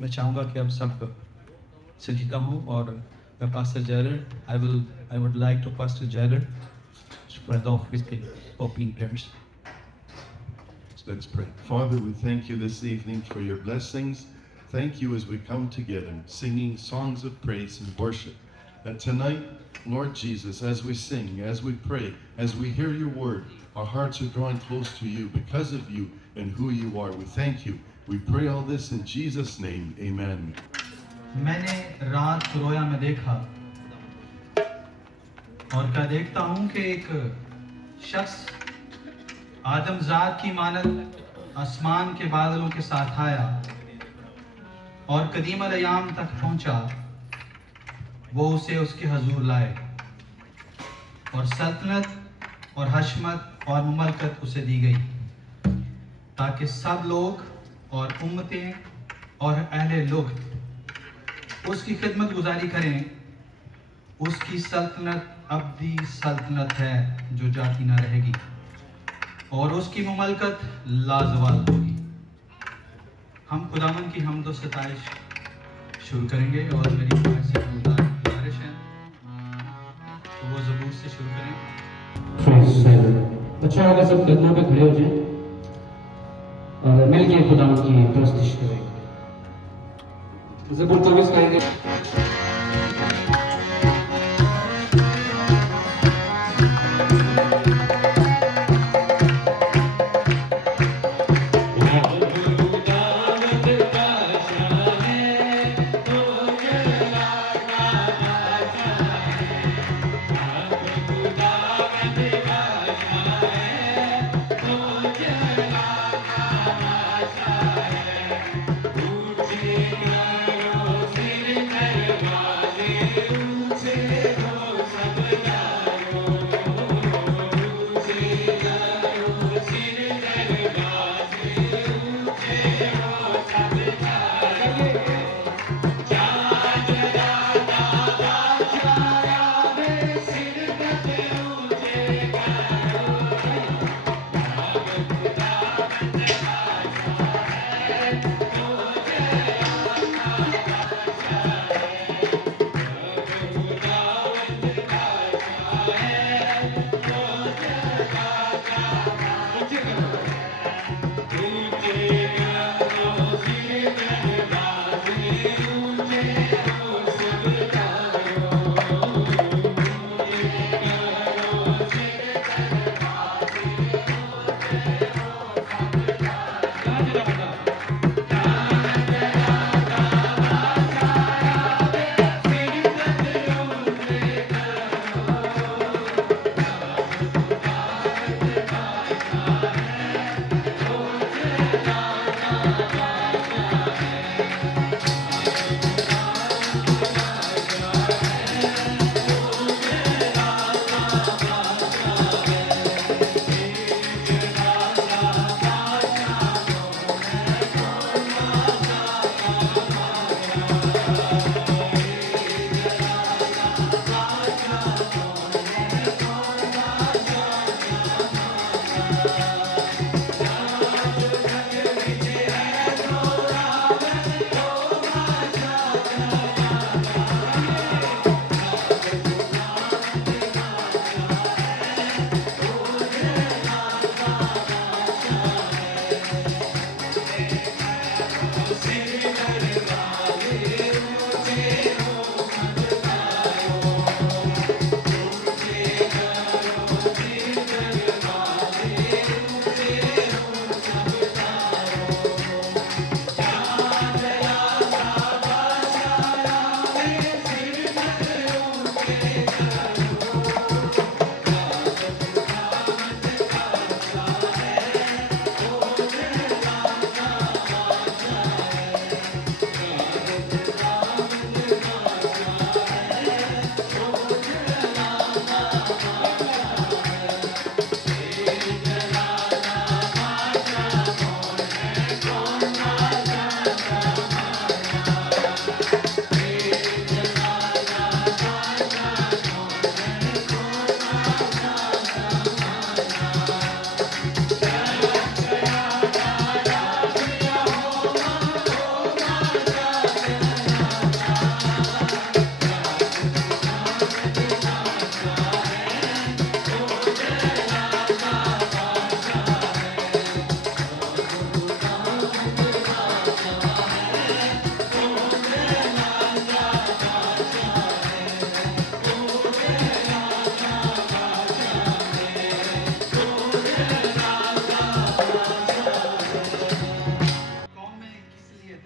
मैं चाहूँगा कि आप सब संजीदा हों और मैं pastor Jared I would like to Pastor Jared spread off with the opening prayers. So let's pray. Father, we thank you this evening for your blessings. Thank you as we come together singing songs of praise and worship. And tonight, Lord Jesus, as we sing, as we pray, as we hear your word, our hearts are drawn close to you because of you and who you are. We thank you. We pray all this in Jesus' name. Amen. मैंने रात रोया में देखा और क्या देखता हूं कि एक शख्स आदमजात की मानद आसमान के बादलों के साथ आया और कदीम अल-अयाम तक पहुंचा। वो उसे उसके हजूर लाए और सल्तनत और हशमत और मुमलकत उसे दी गई ताकि सब लोग और उम्मतें और अहले लुग़त उसकी खिदमत गुजारी करें। उसकी सल्तनत अब्दी सल्तनत है जो जाती ना रहेगी और उसकी मुमलकत लाजवाल होगी। हम खुदावन की हम्द व सताइश शुरू करेंगे और मेरी से गुजारिश है तो वो ज़बूर से शुरू करें। बच्चों अगर सब कदमों पे खड़े हो जाएं और मिलके खुदावन की प्रस्तुति करेंगे। ज़बूर 24 गाएंगे।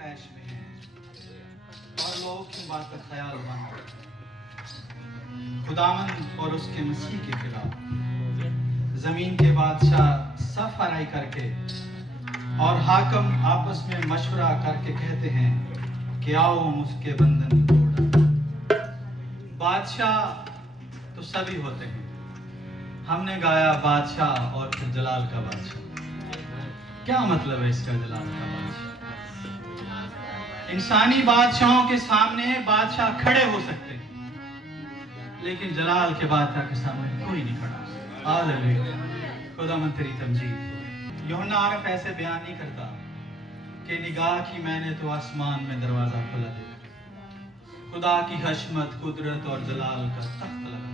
तैश में हैं और लोग की बात का ख्याल बना खुदावन और उसके मसीह के खिलाफ जमीन के बादशाह सफ हराई करके और हाकम आपस में मशवरा करके कहते हैं कि आओ हम उसके बंधन को तोड़ डालें। बादशाह तो सभी होते हैं, हमने गाया बादशाह और फिर जलाल का बादशाह। क्या मतलब है इसका जलाल का बादशाह? इंसानी बादशाहों के सामने बादशाह खड़े हो सकते हैं, लेकिन जलाल के बादशाह के सामने कोई नहीं खड़ा। हालेलुया, खुदावंद तेरी तमजीद। यूहन्ना आरफ ऐसे बयान नहीं करता कि निगाह की मैंने तो आसमान में दरवाजा खोला देखा, खुदा की हशमत, कुदरत और जलाल का तख्त लगा,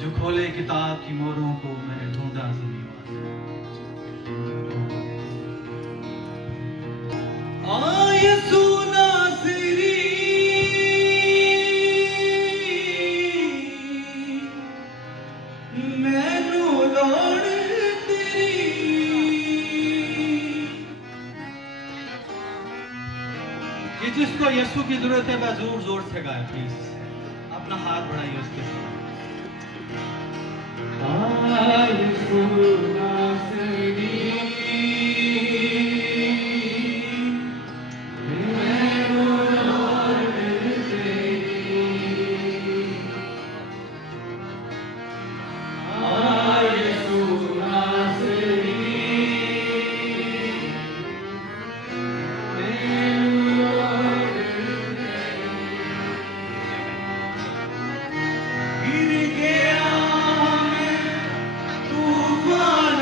जो खोले किताब की मोहरों को मैंने ढूंढा जमीन में। यीशु नासरी मैनू लोड़ तेरी। ये जिसको यीशु की जरूरत है वह जोर जोर से गाए प्लीज, अपना हाथ बढ़ाइए उसके साथ। यीशु नासरी गिर गया मैं तूफान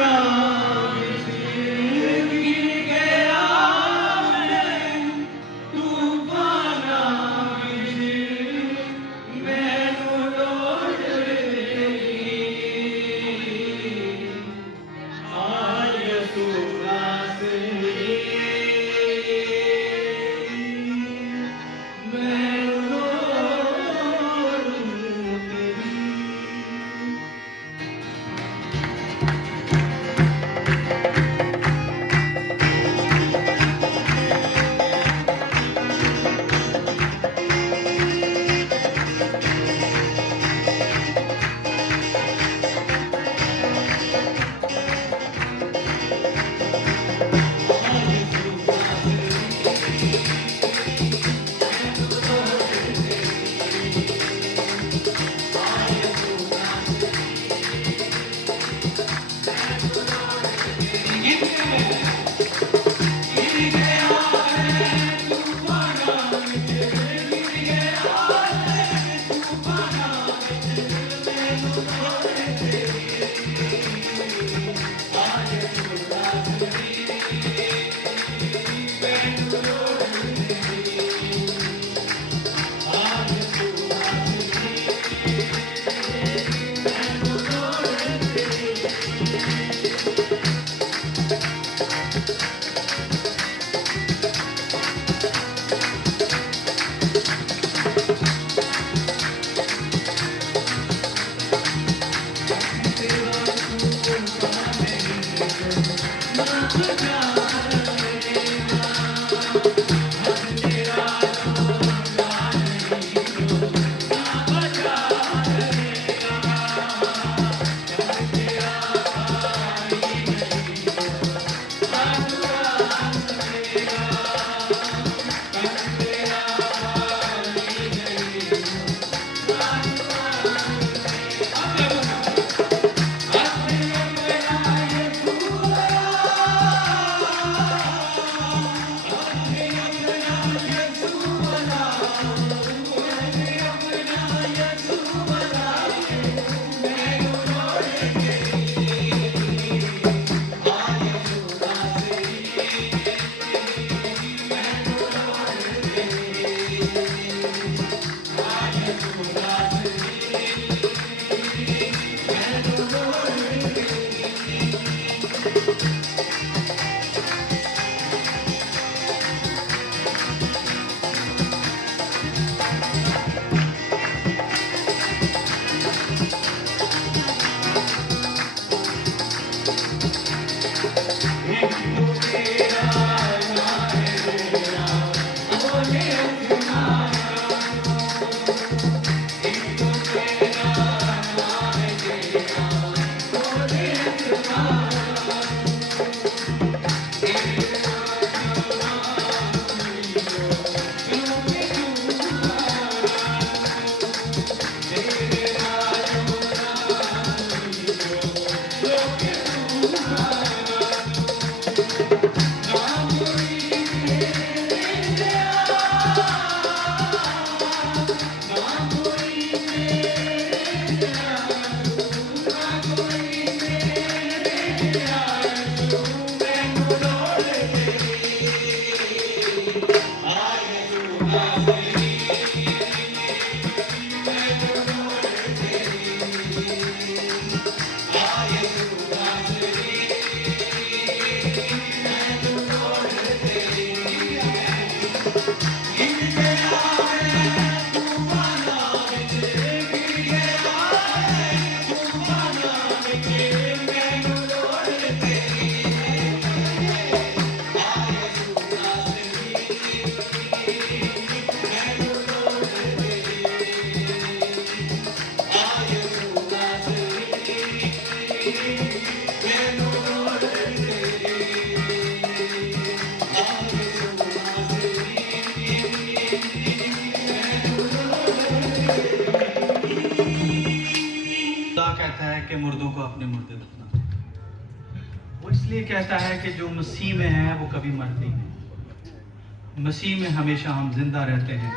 कि जो मसीह में है वो कभी मरते नहीं, मसीह में हमेशा हम जिंदा रहते हैं।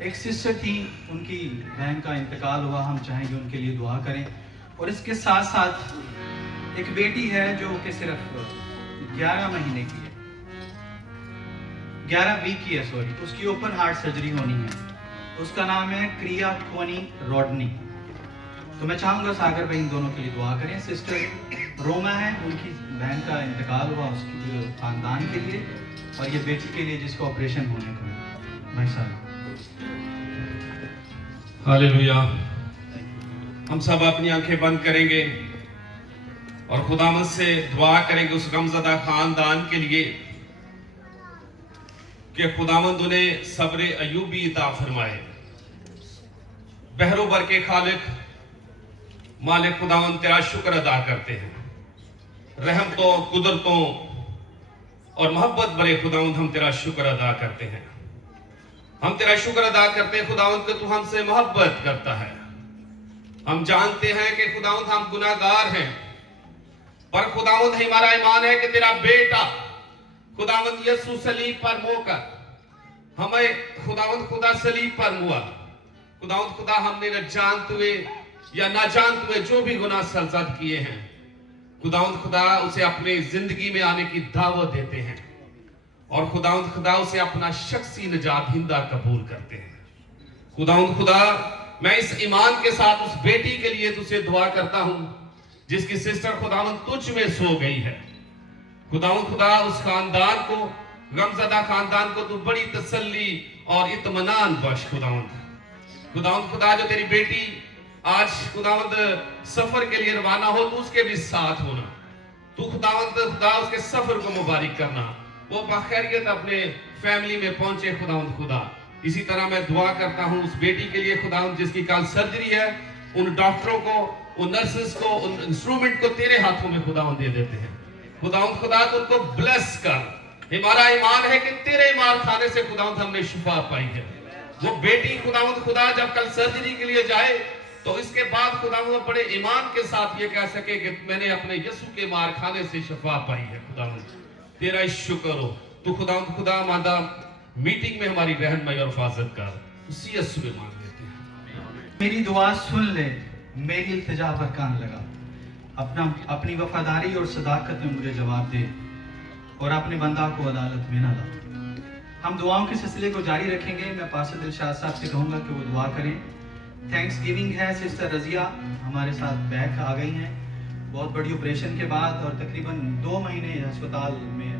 एक सिस्टर थी, उनकी बहन का इंतकाल हुआ, हम चाहेंगे उनके लिए दुआ करें। और इसके साथ साथ एक बेटी है जो कि सिर्फ 11 महीने की है, 11 वीक की है, सॉरी, उसकी ओपन हार्ट सर्जरी होनी है। उसका नाम है क्रिया कोनी रॉडनी। तो मैं चाहूंगा सागर भाई इन दोनों के लिए दुआ करें। सिस्टर रोमा है, उनकी बहन का इंतकाल हुआ, उसकी खानदान के लिए, और ये बेटी के लिए जिसका ऑपरेशन होने को है। भाई साहब, हालेलुया। हम सब अपनी आंखें बंद करेंगे और खुदावंद से दुआ करेंगे उस गमज़दा खानदान के लिए कि खुदावंद उन्हें सब्र अय्यूबी अता फरमाए। बहरों बर के खालिक मालिक खुदावंद तेरा शुक्र अदा करते हैं। रहमतों, कुदरतों और मोहब्बत बड़े खुदावंद हम तेरा शुक्र अदा करते हैं। हम तेरा शुक्र अदा करते हैं खुदावंद कि तू हमसे मोहब्बत करता है। हम जानते हैं कि खुदावंद हम गुनाहगार हैं, पर खुदावंद हमारा ईमान है कि तेरा बेटा खुदावंद यीशु सलीब पर मोकर हमें खुदावंद खुदा सलीब पर मुआ। खुदावंद खुदा हमने न जानते हुए या ना जानते हुए जो भी गुनाह सरजद किए हैं, खुदावंद खुदा उसे अपने जिंदगी में आने की दावत देते हैं और खुदावंद खुदा उसे अपना शख्सी निजात हिंदा कबूल करते हैं। खुदावंद खुदा, मैं इस ईमान के साथ उस बेटी के लिए तुझसे दुआ करता हूं जिसकी सिस्टर खुदावंद तुझ में सो गई है। खुदावंद खुदा, उस खानदान को, गमज़दा खानदान को तू बड़ी तसल्ली और इत्मीनान बख्श। खुदावंद खुदा, जो तेरी बेटी आज खुदावंद सफर के लिए रवाना हो, तो उसके भी साथ होना। तू खुदावंद खुदा उसके सफर को मुबारक करना, वो बखैरियत अपने फैमिली में पहुंचे। खुदावंद खुदा, इसी तरह मैं दुआ करता हूं उस बेटी के लिए खुदावंद जिसकी कल सर्जरी है, उन डॉक्टरों को, उन नर्सेस को, उन इंस्ट्रूमेंट को तेरे हाथों में खुदावंद दे देते हैं। खुदावंद खुदा, तो उनको ब्लेस कर। हमारा ईमान है कि तेरे मार खाने से खुदावंद हमने शिफा पाई है। वो बेटी खुदावंद खुदा जब कल सर्जरी के लिए जाए तो इसके बाद खुदावंद बड़े ईमान के साथ ये कह सके कि मैंने अपने यीशु के मार खाने से शिफा पाई है। खुदावंद तेरा ही शुक्र हो। तू खुदावंद खुदा मादा मीटिंग में हमारी रहनुमाई और हिफाजत कर, उसी यीशु में मांग लेते हैं। मेरी दुआ सुन ले, मेरी इल्तिजा पर कान लगा, अपनी वफादारी और सदाकत में मुझे जवाब दे और अपने बंदा को अदालत में ना ला। हम दुआओं के सिलसिले को जारी रखेंगे। मैं पास्टर दिलशाद साहब से कहूँगा कि वो दुआ करें। थैंक्स गिविंग है, सिस्टर रजिया हमारे साथ बैक आ गई हैं बहुत बड़ी ऑपरेशन के बाद, और तकरीबन 2 महीने अस्पताल में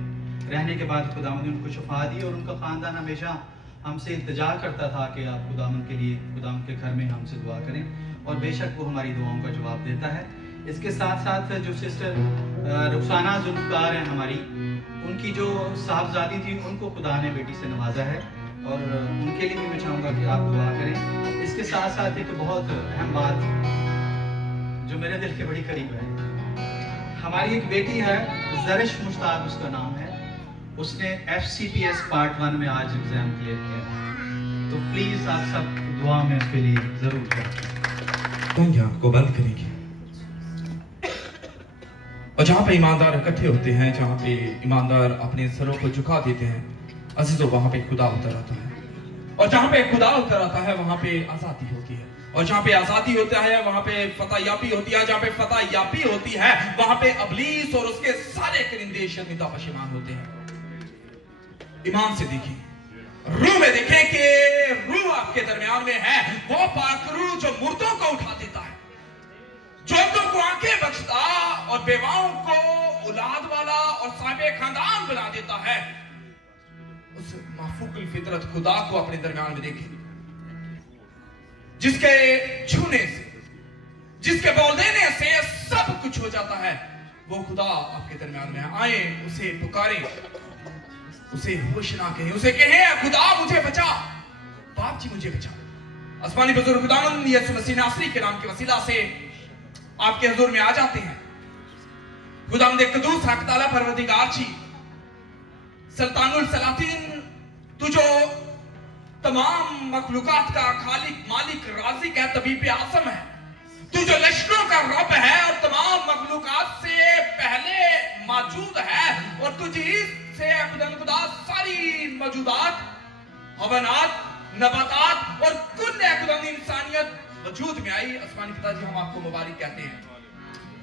रहने के बाद खुदावंद ने उनको शफा दी। और उनका ख़ानदान हमेशा हमसे इंतजार करता था कि आप खुदावंद के लिए, खुदावंद के घर में हमसे दुआ करें, और बेशक वो हमारी दुआओं का जवाब देता है। इसके साथ साथ जो सिस्टर रुखसाना जुल्फ़कार हैं हमारी, उनकी जो साहबजादी थी, उनको खुदा ने बेटी से नवाजा है, और उनके लिए भी मैं चाहूँगा कि आप दुआ करें। इसके साथ साथ एक बहुत अहम बात जो मेरे दिल के बड़ी करीब है, हमारी एक बेटी है, जरिश मुश्ताक उसका नाम है, उसने FCPS पार्ट 1 में आज एग्जाम क्लियर किया। तो प्लीज आप सब दुआ में उसके लिए जरूर करें। को बंद करेंगे और जहाँ पे ईमानदार इकट्ठे होते हैं, जहाँ पे ईमानदार अपने सरों को झुका देते हैं, अजीजों वहाँ पे खुदा उतर आता है। और जहाँ पे खुदा उतर आता है वहाँ पे आज़ादी होती है, और जहाँ पे आज़ादी होता है वहाँ पे फतह याबी होती है। जहाँ पे फतह याबी होती है वहाँ पे अबलीस और उसके सारे करिंदे शर्मिंदा पशेमान होते हैं। ईमान से देखिए, रूह में देखें कि रूह आपके दरमियान में है, वो पाक रूह जो मुर्दों को उठा देता है, जो अंधों को आंखें बख्शता और बेवाओं को औलाद वाला और साहिबे खानदान बना देता है। उस माफूकुल फितरत खुदा को अपने दरमियान में देखें, जिसके छूने से, जिसके बोल देने से सब कुछ हो जाता है। वो खुदा आपके दरमियान में आए, उसे पुकारें, उसे होश ना कहें, उसे कहें खुदा मुझे बचा, बाप जी मुझे बचा। आसमानी बुजुर्ग खुदावंद यीशु मसीह नासरी के नाम के वसीला से आपके हुजूर में आ जाते हैं। खुदावंद कदूस हक ताला परवरदिगार जी, सुल्तानुल सलातीन, तू जो तमाम मखलूकात का खालिक, मालिक, राज़िक है, तबीब आज़म है, तू जो लश्करों का रब है और तमाम मखलूकात से पहले मौजूद है और तुझी से खुदा सारी मौजूदात, हवनात, नबातात और कुल खुदा इंसानियत वजूद में आई। आसमानी पिताजी हम आपको मुबारक कहते हैं।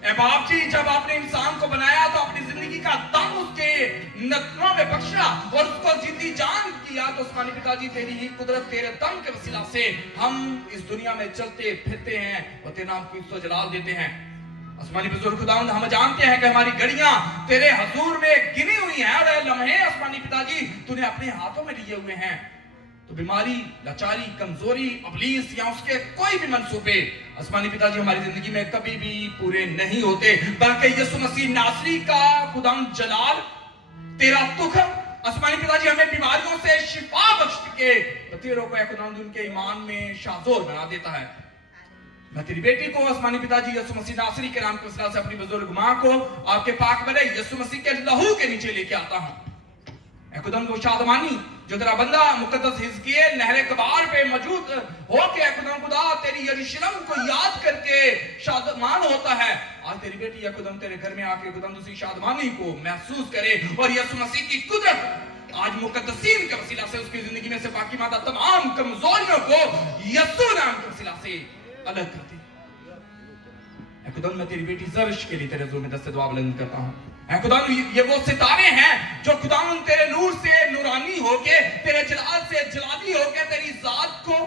ए बाप जी, जब आपने इंसान को बनाया तो अपनी जिंदगी का दम उसके नथनों में बख्शा और उसको जिंदी जान किया। तो आसमानी पिताजी तेरी ही कुदरत, तेरे दम के वसीला से हम इस दुनिया में चलते फिरते हैं और तेरे नाम की इज्जत जलाल देते हैं। आसमानी बुजुर्ग खुदावंद, हम जानते हैं कि हमारी घड़ियां तेरे हजूर में गिनी हुई हैं और लम्हे आसमानी पिताजी तूने अपने हाथों में लिए हुए हैं। तो बीमारी, लाचारी, कमजोरी, अबलीस या उसके कोई भी मंसूबे आसमानी पिताजी हमारी जिंदगी में कभी भी पूरे नहीं होते, बल्कि यीशु मसीह नासरी का खुदावंद जलाल, तेरा तुखम आसमानी पिताजी हमें बीमारियों से शिफा बख्श के बतीरों को खुदावंद उनके ईमान में शाजोर बना देता है। मैं तेरी बेटी को आसमानी पिताजी यीशु मसीह नासरी के नाम के वसीला से अपनी बुजुर्ग मां को आपके पाक बड़े यीशु मसीह के लहू के नीचे लेके आता हूं। खुदावंद वो शादमानी जो तेरा बंदा मुकद्दस हिजकियेल नहरे कबार पे मौजूद होके खुदा तेरी यरूशलेम को याद करके शादमान होता है, आज तेरी बेटी खुदावंद तेरे घर में आके खुदावंद उसी शादमानी को महसूस करे और यीशु मसीह की कुदरत आज मुकद्दसीन के वसीला से उसकी जिंदगी में से बाकी मादा तमाम कमजोरियों को यीशु नाम के वसीला से अलग कर दे। खुदावंद मैं तेरी बेटी जर्श के लिए तेरे हुजूर में दस्ते दुआ बुलंद करता हूं। खुदावंद ये वो सितारे हैं जो खुदावंद तेरे नूर से नूरानी होके, तेरे जलाल से जलाली होके तेरी जात को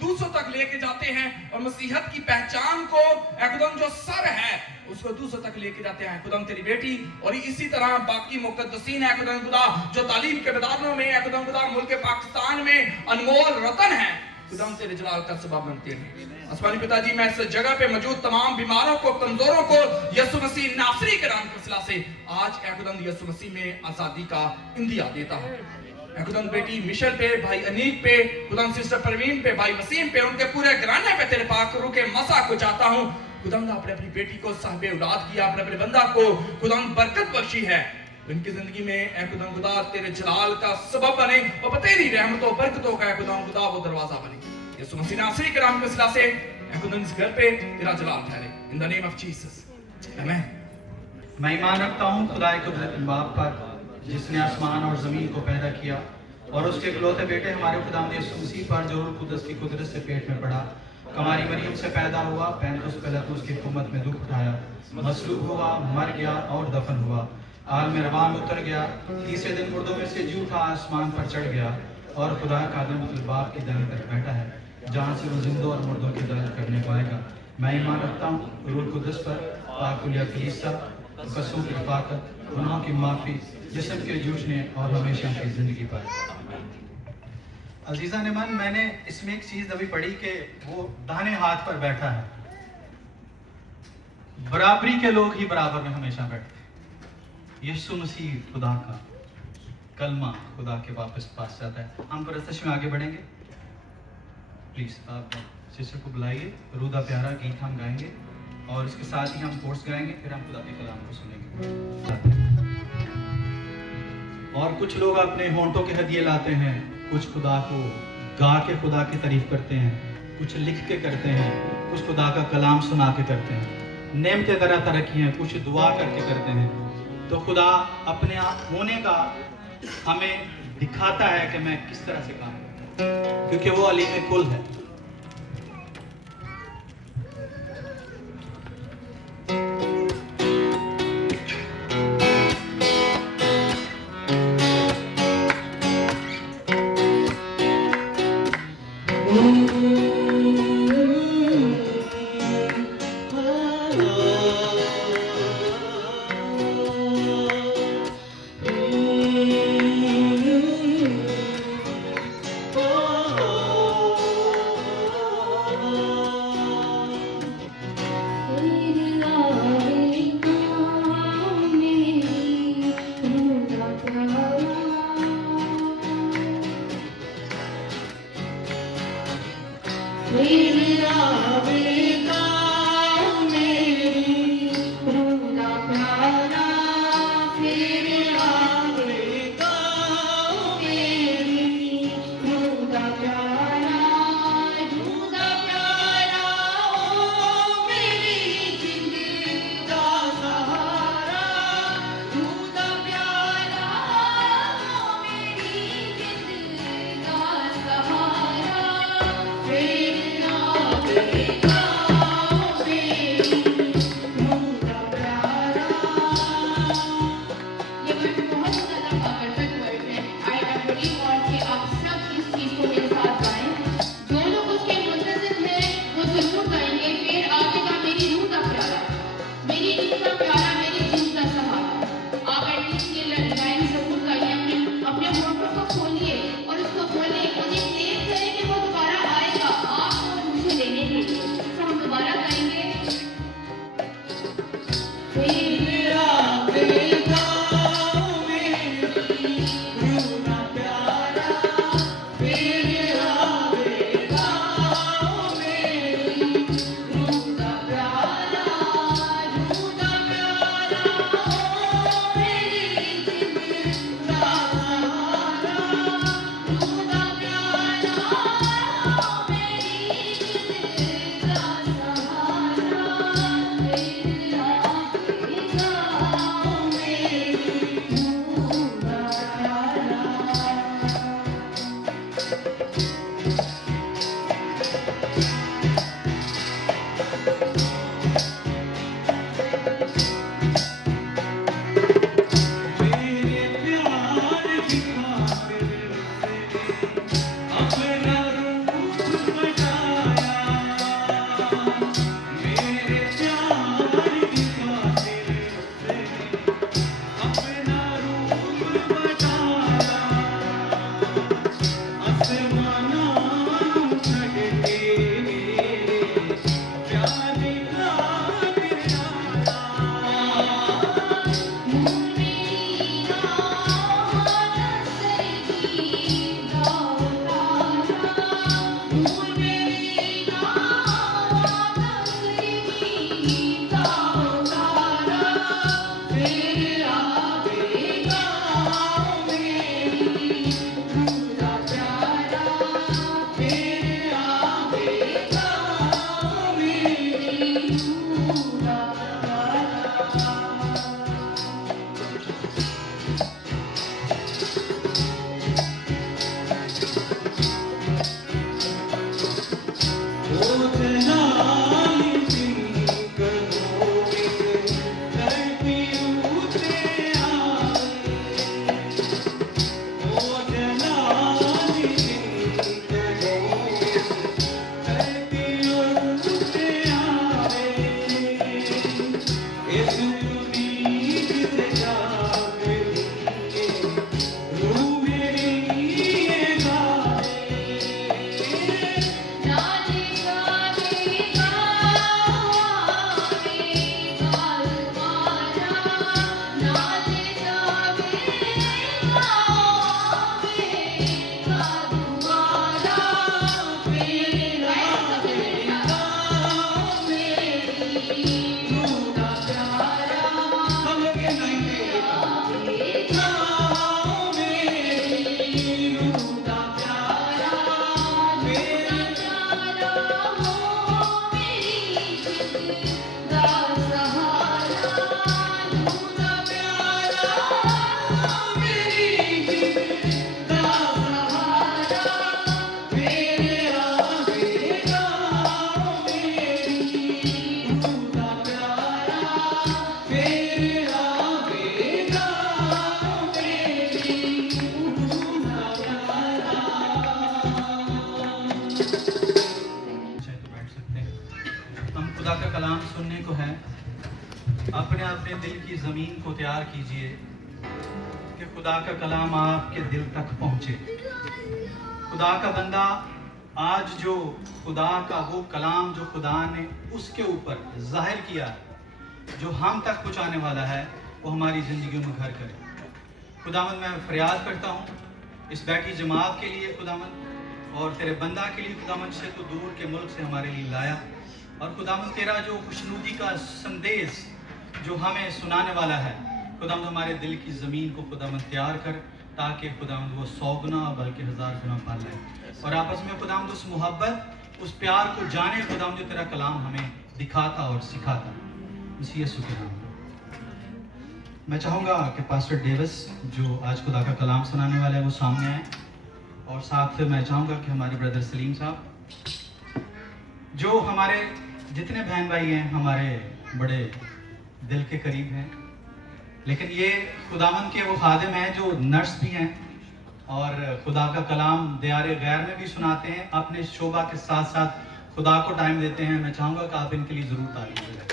दूसरों तक लेके जाते हैं और मसीहत की पहचान को खुदावंद जो सर है उसको दूसरों तक लेके जाते हैं। खुदावंद तेरी बेटी और इसी तरह बाकी मुकद्दसीन है खुदावंद खुदा जो तालीम के मैदानों में है खुदावंद खुदा मुल्क पाकिस्तान में अनमोल रतन है, खुदावंद तेरे जलाल का सबब बनते हैं। आसमानी पिताजी मैं इस जगह पे मौजूद तमाम बीमारों को, कमजोरों को यीशु मसीह नासरी के नाम के वसीला से आज खुदावंद यीशु मसीह में आजादी का इंदिया देता हूं। खुदावंद बेटी मिशेल पे, भाई अनीक पे, खुदावंद सिस्टर परवीन पे, भाई वसीम पे, उनके पूरे घराने पे तेरे पाक रूह के मसा को चाहता हूं। खुदावंद आपने अपनी बेटी को साहिब औलाद किया, आपने अपने बंदा को खुदावंद बरकत बख्शी है, उनकी जिंदगी में खुदावंद खुदा तेरे जलाल का सबब बने और तेरी रहमतों बरकतों का खुदावंद खुदा वो दरवाजा बने। यीशु मसीह नासरी के नाम के वसीला से खुदावंद इस घर पे तेरा जलाल ठहरे, in the name of Jesus आमीन। मैं ईमान रखता हूँ खुदाए कुदरती बाप पर जिसने आसमान और ज़मीन को पैदा किया और उसके इकलौते बेटे हमारे खुदावंद यीशु मसीह पर जो रूह कुदस की कुदरत से पेट में पड़ा, कमारी मरियम से पैदा हुआ, पैंतुस पिलातुस की हुकूमत में दुख उठाया, मसलूब हुआ, मर गया और दफन हुआ, आल में रवान उतर गया, तीसरे दिन मुर्दों में से जी उठा, आसमान पर चढ़ गया और खुदा का आदम बाप की दाएं तरफ बैठा है, जहाँ से वो जिंदों और मुर्दों की अदालत करने को आएगा। मैं ईमान रखता हूँ रूह कुदस पर, पाकुलिया कलीसिया, कसों की हिफाजत, गुनाहों की माफ़ी, जिस्म के जूझने और हमेशा की जिंदगी पर। अजीज़ा ने मन, मैंने इसमें एक चीज़ अभी पढ़ी कि वो दाहिने हाथ पर बैठा है। बराबरी के लोग ही बराबर में हमेशा बैठते हैं। यीशु मसीह खुदा का कलमा खुदा के वापस पास जाता है। हम परस्तश में आगे बढ़ेंगे। प्लीज़ आप सिस्टर को बुलाइए, रूदा प्यारा गीत हम गाएंगे और इसके साथ ही हम कोर्स गाएंगे, फिर हम खुदा के कलाम को सुनेंगे। और कुछ लोग अपने होंठों के हदिये लाते हैं, कुछ खुदा को गा के खुदा की तारीफ करते हैं, कुछ लिख के करते हैं, कुछ खुदा का कलाम सुना के करते हैं, नेमतें तरह तरह की हैं, कुछ दुआ करके करते हैं। तो खुदा अपने आप होने का हमें दिखाता है कि मैं किस तरह से काम करता हूं, क्योंकि वो अलीम कुल है। खुदा का कलाम सुनने को है। अपने अपने दिल की ज़मीन को तैयार कीजिए कि खुदा का कलाम आपके दिल तक पहुँचे। खुदा का बंदा आज जो खुदा का वो कलाम जो खुदा ने उसके ऊपर जाहिर किया है, जो हम तक पहुँचाने वाला है, वो हमारी ज़िंदगी में घर करे। खुदावंद मैं फरियाद करता हूँ इस बैठी जमात के लिए खुदावंद, और तेरे बंदा के लिए खुदावंद से तो दूर के मुल्क से हमारे लिए लाया, और खुदावंद तेरा जो खुशनुदी का संदेश जो हमें सुनाने वाला है, खुदावंद हमारे दिल की ज़मीन को खुदावंद तैयार कर, ताकि खुदावंद वो 100 गुना बल्कि 1000 गुना पाल जाए, और आपस में खुदावंद उस मोहब्बत उस प्यार को जाने खुदावंद जो तेरा कलाम हमें दिखाता और सिखाता। इसी यीशु के नाम में मैं चाहूँगा कि पास्टर डेविस जो आज खुदा का कलाम सुनाने वाले हैं वो सामने आए, और साथ मैं चाहूँगा कि हमारे ब्रदर सलीम साहब जो हमारे जितने बहन भाई हैं हमारे बड़े दिल के करीब हैं, लेकिन ये खुदावंद के वो खादिम हैं जो नर्स भी हैं और खुदा का कलाम दियारे गैर में भी सुनाते हैं, अपने शोभा के साथ साथ खुदा को टाइम देते हैं। मैं चाहूँगा कि आप इनके लिए ज़रूर तारीफ करें।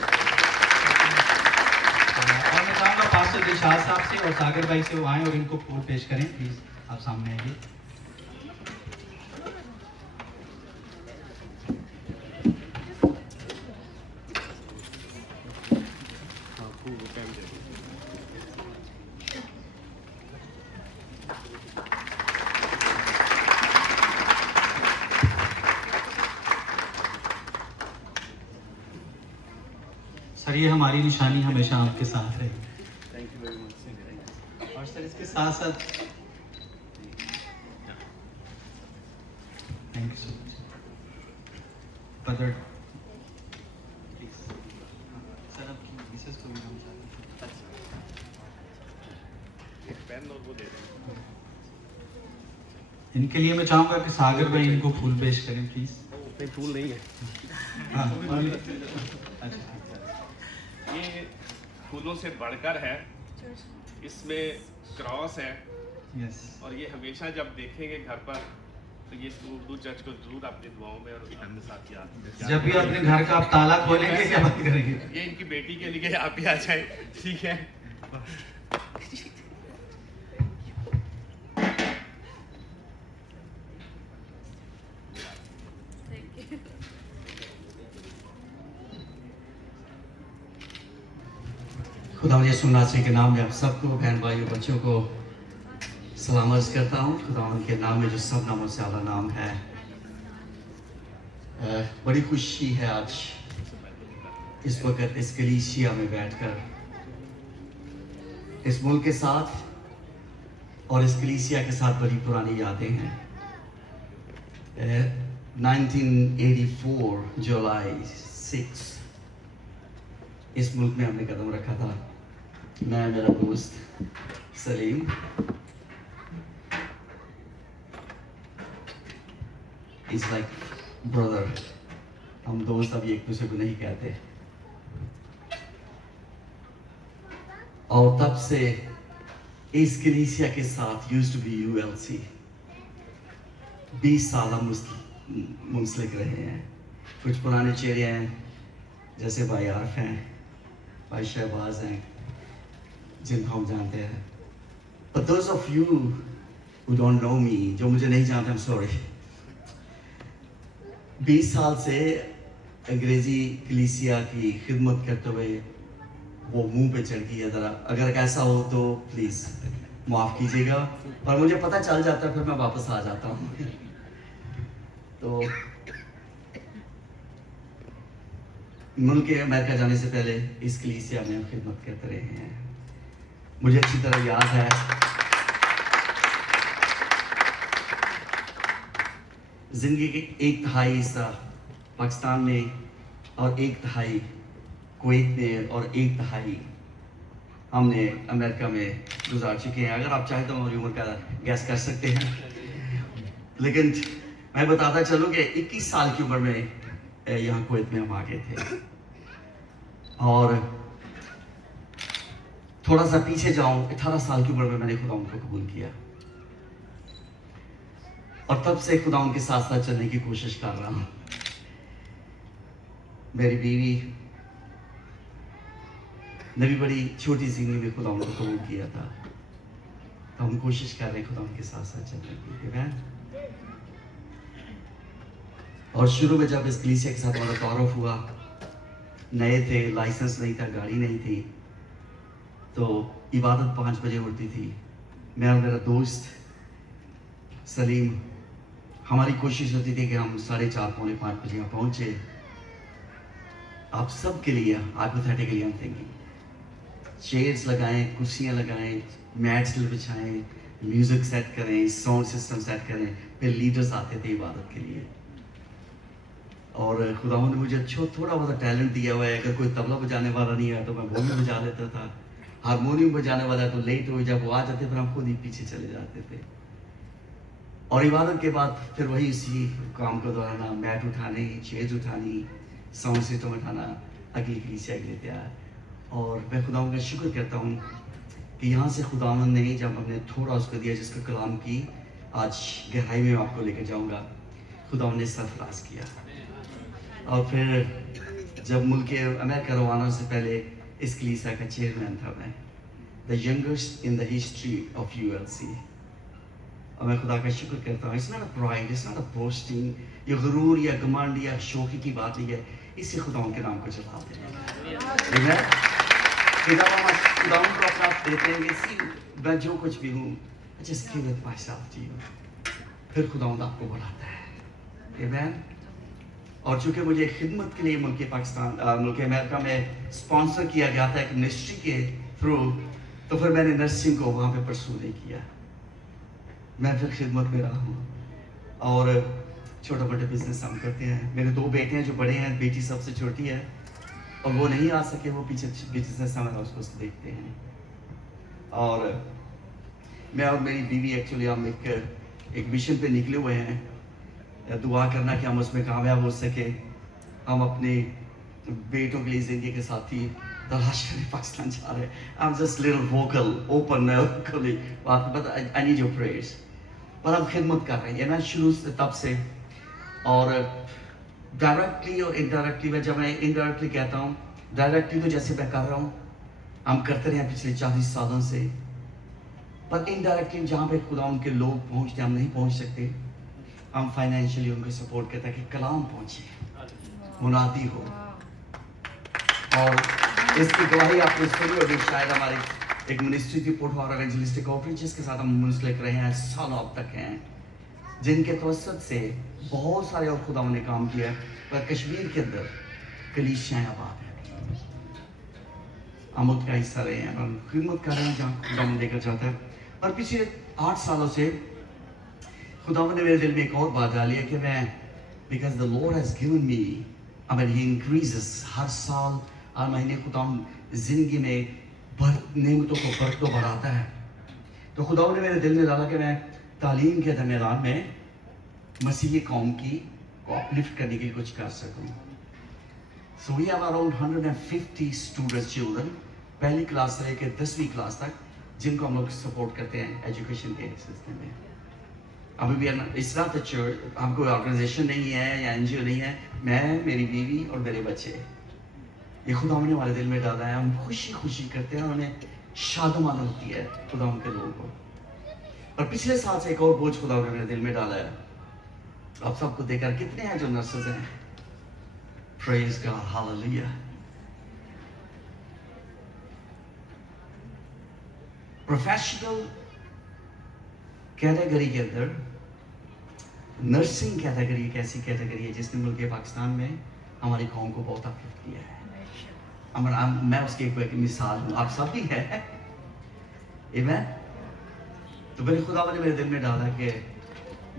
और मैं चाहूँगा पास्टर दिलशाद साहब से और सागर भाई से वो आएँ और इनको फूल पेश करें। प्लीज़ आप सामने आइए। सर ये हमारी निशानी हमेशा आपके साथ है। Thank you very much. और सर इसके साथ साथ thank you so much brother, please sir आपकी मिसेस को भी हम चाहते हैं पेन और वो दे दें। इनके लिए मैं चाहूँगा कि सागर भाई इनको फूल पेश करें प्लीज। पे फूल नहीं है, हाँ अच्छा ये फूलों से बढ़कर है, इसमें क्रॉस है, यस और ये हमेशा जब देखेंगे घर पर तो ये उर्दू चर्च को जरूर अपनी दुआओं में और अपने साथ याद। जब भी अपने घर का आप ताला खोलेंगे क्या बात करेंगे? ये इनकी बेटी के लिए आप भी आ जाए, ठीक है। खुदावन यीशु मसीह के नाम में आप सबको, बहन भाइयों बच्चों को सलाम अर्ज़ करता हूँ। खुदावन के नाम में जो सब नामों से आला नाम है। बड़ी खुशी है आज इस वक्त इस कलीसिया में बैठकर इस मुल्क के साथ और इस कलीसिया के साथ बड़ी पुरानी यादें हैं। 1984 जुलाई 6 इस मुल्क में हमने कदम रखा था, मैं मेरा दोस्त सलीम। इट्स लाइक ब्रदर, हम दोस्त अभी एक दूसरे को नहीं कहते। और तब से इस कलीसिया के साथ यूज्ड टू बी ULC 20 साल हम मुंसलिक रहे हैं। कुछ पुराने चेहरे हैं जैसे भाई आरफ हैं, भाई शहबाज हैं जिनको हम जानते हैं। But those of you who don't know me, जो मुझे नहीं जानते, I'm sorry। 20 साल से अंग्रेजी कलीसिया की खिदमत करते हुए वो मुंह पे चढ़ गई है। ज़रा अगर ऐसा हो तो प्लीज़ माफ़ कीजिएगा, पर मुझे पता चल जाता है, फिर मैं वापस आ जाता हूँ। तो मुल्क अमेरिका जाने से पहले इस कलीसिया में हम खिदमत करते रहे हैं। मुझे अच्छी तरह याद है ज़िंदगी की 1/3 हिस्सा पाकिस्तान में और 1/3 कुवैत में और 1/3 हमने अमेरिका में गुजार चुके हैं। अगर आप चाहें तो हमारी उम्र का गैस कर सकते हैं, लेकिन मैं बताता चलूँ कि 21 साल की उम्र में यहाँ कुवैत में हम आ गए थे। और थोड़ा सा पीछे जाऊँ, 18 साल की उम्र में मैंने खुदा उनको कबूल किया और तब से खुदा उनके साथ साथ चलने की कोशिश कर रहा हूँ। मेरी बीवी ने भी बड़ी छोटी जिंदगी में खुदा उनको कबूल किया था, तो हम कोशिश कर रहे हैं खुदा उनके साथ साथ चलने की। और शुरू में जब इस कलीसिया के साथ हमारा तारुफ हुआ, नए थे, लाइसेंस नहीं था, गाड़ी नहीं थी, तो इबादत 5 बजे उठती थी। मैं और मेरा दोस्त सलीम, हमारी कोशिश होती थी कि हम 4:30 पौने 5 बजे यहाँ पहुँचे। आप सब के लिए हाइपोथेटिकली हम थिंकिंग, चेयर्स लगाएं, कुर्सियाँ लगाएं, मैट्स बिछाएं, म्यूज़िक सेट करें, साउंड सिस्टम सेट करें। फिर लीडर्स आते थे इबादत के लिए। और खुदावंद ने मुझे थोड़ा बहुत टैलेंट दिया हुआ है। अगर कोई तबला बजाने वाला नहीं है तो मैं वो भी बजा लेता था। हारमोनियम बजाने वाला है तो लेट हो, जब वो आ जाते फिर हम खुद ही पीछे चले जाते थे। और इबादत के बाद फिर वही इसी काम को दोहराना, मैट उठाने, चेयर्स उठानी, साउंड सिस्टम उठाना, अगली कलीसिया के लिए तैयार। और मैं खुदावंद का शुक्र करता हूँ कि यहाँ से खुदावंद ने जब हमने थोड़ा उसको दिया, जिसका कलाम की आज गहराई में आपको लेकर जाऊँगा, खुदावंद ने सरफराज किया। और फिर जब मुल्क अमेरिका रवाना से पहले इस कलीसिया का चेयरमैन था मैं, the youngest in the history of ULC। और मैं खुदा का शुक्र करता हूँ। It's not a pride, it's not a boasting, ये गुरूर या घमंड या शौकी की बात नहीं है। इसी खुदाओं के नाम को चलाते हैं। खुदाओं को अपना देते हैं कि मैं जो कुछ भी हूँ, just give it myself to you। फिर खुदावंद आपको बुलाता है। आमीन। और चूंकि मुझे खिदमत के लिए मुल्क अमेरिका में स्पॉन्सर किया गया था एक मिनिस्ट्री के थ्रू, तो फिर मैंने नर्सिंग को वहाँ पे परसू नहीं किया। मैं फिर खिदमत में रहा हूँ और छोटा मोटे बिजनेस हम करते हैं। मेरे 2 बेटे हैं जो बड़े हैं, बेटी सबसे छोटी है और वो नहीं आ सके, वो पीछे बिजनेस हमारा उसको देखते हैं। और मैं और मेरी बीवी एक्चुअली हम एक मिशन पे निकले हुए हैं। दुआ करना कि हम उसमें कामयाब हो सके। हम अपने बेटों के लिए ज़िंदगी के साथी तलाश करने पाकिस्तान जा रहे हैं। I am just little vocal, open but I need your prayers. पर हम खिदमत कर रहे हैं ना शुरू से, तब से। और डायरेक्टली और इनडायरेक्टली, मैं जब मैं इनडायरेक्टली कहता हूँ, डायरेक्टली तो जैसे मैं कर रहा हूँ, हम करते रहे हैं पिछले 40 सालों से। पर इनडायरेक्टली जहाँ पे खुदा उनके लोग पहुँचते हम नहीं पहुँच सकते, हम फाइनेंशियली उनको सपोर्ट करते हैं कि कलाम पहुँचे, मुनादी हो। और इसकी गवाही आपने सुनी होगी, शायद हमारी एक मिनिस्ट्री थी पोर्ट और एवेंजलिस्टिक आउटरीच, जिसके साथ हम मुंसलिक रहे हैं, सालों अब तक हैं, जिनके तवसत से बहुत सारे और खुदा ने काम किया है। पर कश्मीर के अंदर कलीसियाएं आबाद हैं, आमुद का हिस्सा रहे हैं, हम खिदमत कर रहे हैं जहाँ खुदा लेकर जाता है। और पिछले 8 सालों से खुदा ने मेरे दिल में एक और बात डाली है कि मैं, because the Lord has given me, I mean he increases, हर साल हर महीने खुदा जिंदगी में नेमतों को बरकतों बढ़ाता है। तो खुदा ने मेरे दिल में डाला कि मैं तालीम के मैदान में मसीही कौम की को अपलिफ्ट करने के लिए कुछ कर सकूं। So we have around 150 students, children, पहली क्लास से लेकर 10वीं क्लास तक, जिनको हम लोग सपोर्ट करते हैं एजुकेशन के सिस्टम में। अभी भी इस तरह चर्च, हम कोई ऑर्गेनाइजेशन नहीं है या एनजीओ नहीं है, मैं, मेरी बीवी और मेरे बच्चे, ये खुदा ने हमारे दिल में डाला है। हम खुशी खुशी करते हैं और हमें शादमान होती है खुदा के लोगों को। और पिछले साल से एक और बोझ खुदा ने मेरे दिल में डाला है। आप सबको देखकर, कितने हैं जो नर्सेज हैं? Praise God, hallelujah. Professional category के अंदर नर्सिंग कैटेगरी एक ऐसी कैटेगरी है जिसने मुल्क पाकिस्तान में हमारी कौम को बहुत अपलिफ्ट किया है। मैं उसकी एक मिसाल हूँ, आप सब भी है। आमीन। तो मेरे खुदा ने मेरे दिल में डाला कि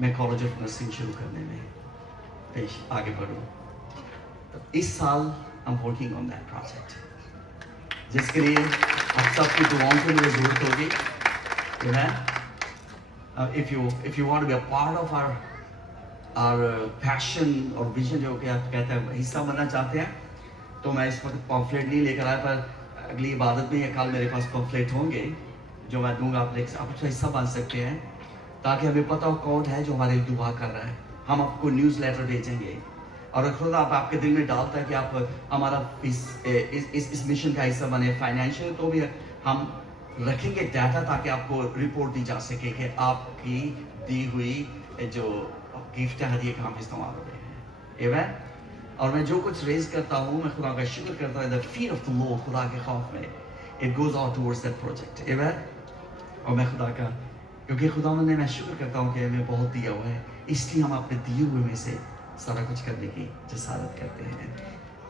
मैं कॉलेज ऑफ नर्सिंग शुरू करने में आगे बढ़ूँ। तो इस साल I am working on that project, जिसके लिए आप सबकी दुआओं की मुझे जरूरत होगी। If you want to be a part of our passion और विजन जो कि आप कहते हैं हिस्सा बनना चाहते हैं, तो मैं इस वक्त पॉम्फलेट नहीं लेकर आया, पर अगली इबादत में या कल मेरे पास पॉम्फलेट होंगे जो मैं दूंगा। आप उसका हिस्सा बन सकते हैं ताकि हमें पता हो कौन है जो हमारे लिए दुआ कर रहा है। हम आपको न्यूज़ लेटर भेजेंगे और खुदा आपके दिल में डालता है कि आप हमारा इस मिशन का हिस्सा बने फाइनेंशियल, तो भी हम रखेंगे डाटा ताकि आपको रिपोर्ट दी जा सके कि आपकी दी हुई जो गिफ्ट है, हदिये काम इस्तेमाल हो रहे हैं। आमीन। और मैं जो कुछ रेज करता हूँ, मैं खुदा का शुक्र करता हूँ, the fear of the Lord, खुदा के खौफ में, it goes out towards that project. आमीन। और मैं खुदा का, क्योंकि खुदा ने, मैं शुक्र करता हूँ कि हमें बहुत दिया हुआ है, इसलिए हम अपने दिए हुए में से सारा कुछ करने की जसारत करते हैं।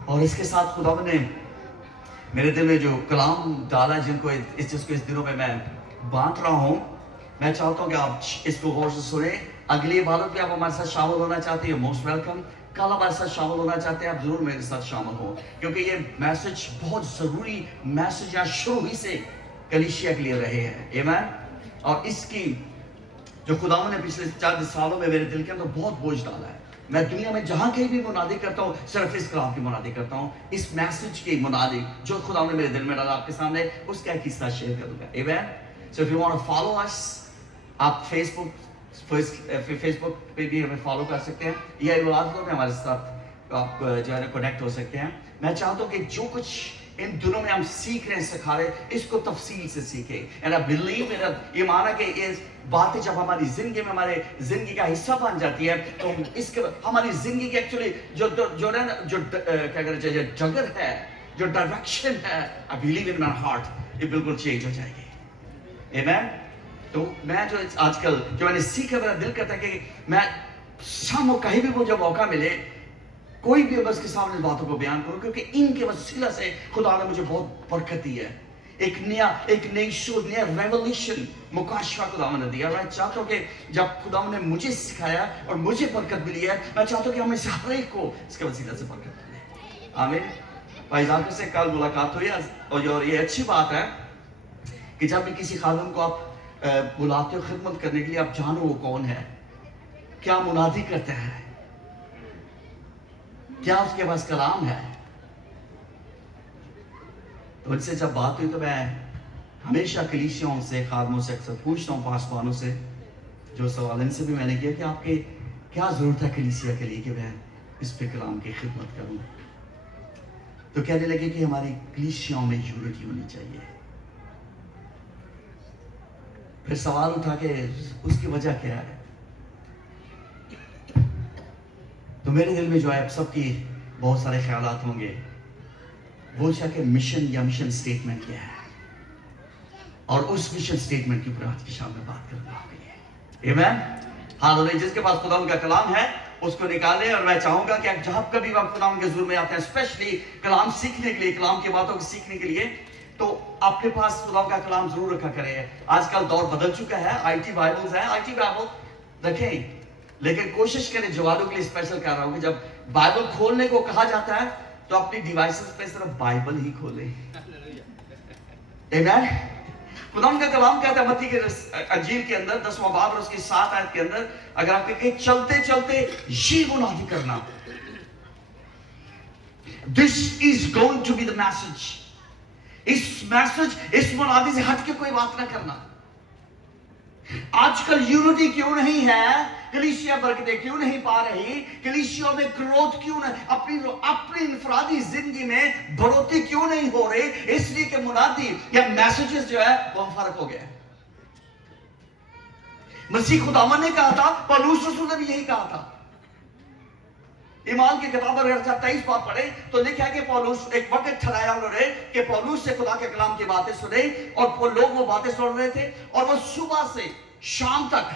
और इसके साथ खुदा ने मेरे दिल में जो कलाम डाला, जिनको जिसको इस दिनों में मैं बांट रहा हूँ, मैं चाहता हूँ कि आप इसको गौर से सुने। अगली इबादत में आप हमारे साथ शामिल होना चाहते हैं, मोस्ट वेलकम। कल हमारे साथ शामिल होना चाहते हैं, आप जरूर मेरे साथ शामिल हो, क्योंकि ये मैसेज बहुत ज़रूरी मैसेज यहाँ शुरू ही से कलीसिया के लिए रहे हैं। आमीन। और इसकी जो खुदा ने पिछले 4 सालों में मेरे दिल के अंदर बहुत बोझ डाला है। मैं दुनिया में जहाँ कहीं भी मुनादी करता हूँ, सिर्फ इस कलाम की मुनादी करता हूँ, इस मैसेज की मुनादी जो खुदा ने मेरे दिल में डाला आपके सामने, उसका एक हिस्सा शेयर करूँगा। आमीन। So if you want to follow us, आप फेसबुक पे भी हमें फॉलो कर सकते हैं, या इबादतों में हमारे साथ आप जो है कनेक्ट हो सकते हैं। मैं चाहता हूँ कि जो कुछ इन दिनों में हम सीख रहे हैं, सिखा रहे हैं, इसको तफसील से सीखें। एंड आई बिलीव, मेरा ये माना कि ये बातें जब हमारी जिंदगी में, हमारे जिंदगी का हिस्सा बन जाती है, तो इसके हमारी जिंदगी की एक्चुअली जो क्या कहना चाहिए, जगह है, जो डायरेक्शन है, I believe in my heart, ये बिल्कुल चेंज हो जाएगी। आमीन। तो मैं जो आजकल जो मैंने सीखा, मेरा दिल करता है कि मैं शाम को कहीं भी मुझे मौका मिले, कोई भी बस के सामने बातों को बयान करूं, क्योंकि इनके वसीला से खुदा ने मुझे बहुत बरकत दी है। एक नई शोध, नया रेवोल्यूशन, मुकाशफा खुदा ने दिया। मैं चाहता हूँ कि जब खुदा ने मुझे सिखाया और मुझे बरकत मिली है, मैं चाहता हूँ कि हमें हर एक को इसके वसीला से बरकत मिले। आमीन। भाई जाफर से कल मुलाकात हुई, और ये अच्छी बात है कि जब भी किसी खादम को आप बुलाते हो खिदमत करने के लिए, आप जानो वो कौन है, क्या मुनादी करते हैं, क्या उसके पास कलाम है। तो उनसे जब बात हुई, तो मैं हमेशा कलीसियाओं से, खादमों से अक्सर पूछता हूँ, पासवानों से, जो सवाल इनसे भी मैंने किया कि आपके क्या ज़रूरत है कलीसिया के लिए कि मैं इस पे कलाम की खिदमत करूँ। तो कहने लगे कि हमारी कलीसियाओं में यूनिटी होनी चाहिए। फिर सवाल उठा के उसकी वजह क्या है, तो मेरे दिल में जो है, अब सबकी बहुत सारे ख्यालात होंगे, बोशा के मिशन या मिशन स्टेटमेंट क्या है, और उस मिशन स्टेटमेंट के ऊपर आज की शाम में बात करूंगा आपके लिए। आमीन। हालेलुया। जिसके पास खुदा उनका कलाम है उसको निकालें, और मैं चाहूंगा कि आप जब कभी आप खुदा उनके हुजूर में आते हैं, स्पेशली कलाम सीखने के लिए, कलाम की बातों को सीखने के लिए, तो आपके पास खुदा का कलाम जरूर रखा करें। आजकल दौर बदल चुका है, आईटी बाइबल्स है, आईटी बाइबल रखें, लेकिन कोशिश करें, जवानों के लिए स्पेशल कर रहा हूं कि जब बाइबल खोलने को कहा जाता है तो अपनी डिवाइसेस पे सिर्फ बाइबल ही खोलें। आमीन। खुदा का कलाम कहता है मत्ती के अंजील के अंदर 10वां बाब और उसकी 7 आयत के अंदर, अगर आप कहें चलते चलते ये मुनादी करना, this is going to be the message. इस मैसेज, इस मुनादी से हट के कोई बात ना करना। आजकल यूनिटी क्यों नहीं है, कलीसिया बरकतें क्यों नहीं पा रही, कलीसिया में ग्रोथ क्यों नहीं, अपनी इंफरादी जिंदगी में बढ़ोतरी क्यों नहीं हो रही, इसलिए कि मुनादी या मैसेजेस जो है वो फर्क हो गया। मसीह खुदावन ने कहा था, पौलुस रसूल ने भी यही कहा था। ईमान की किताब अगर 23 बाब पढ़े तो लिखा है कि पौलुस एक वक्त ठहराया उन्होंने कि पौलुस से खुदा के कलाम की बातें सुने, और वो लोग वो बातें सुन रहे थे, और वो सुबह से शाम तक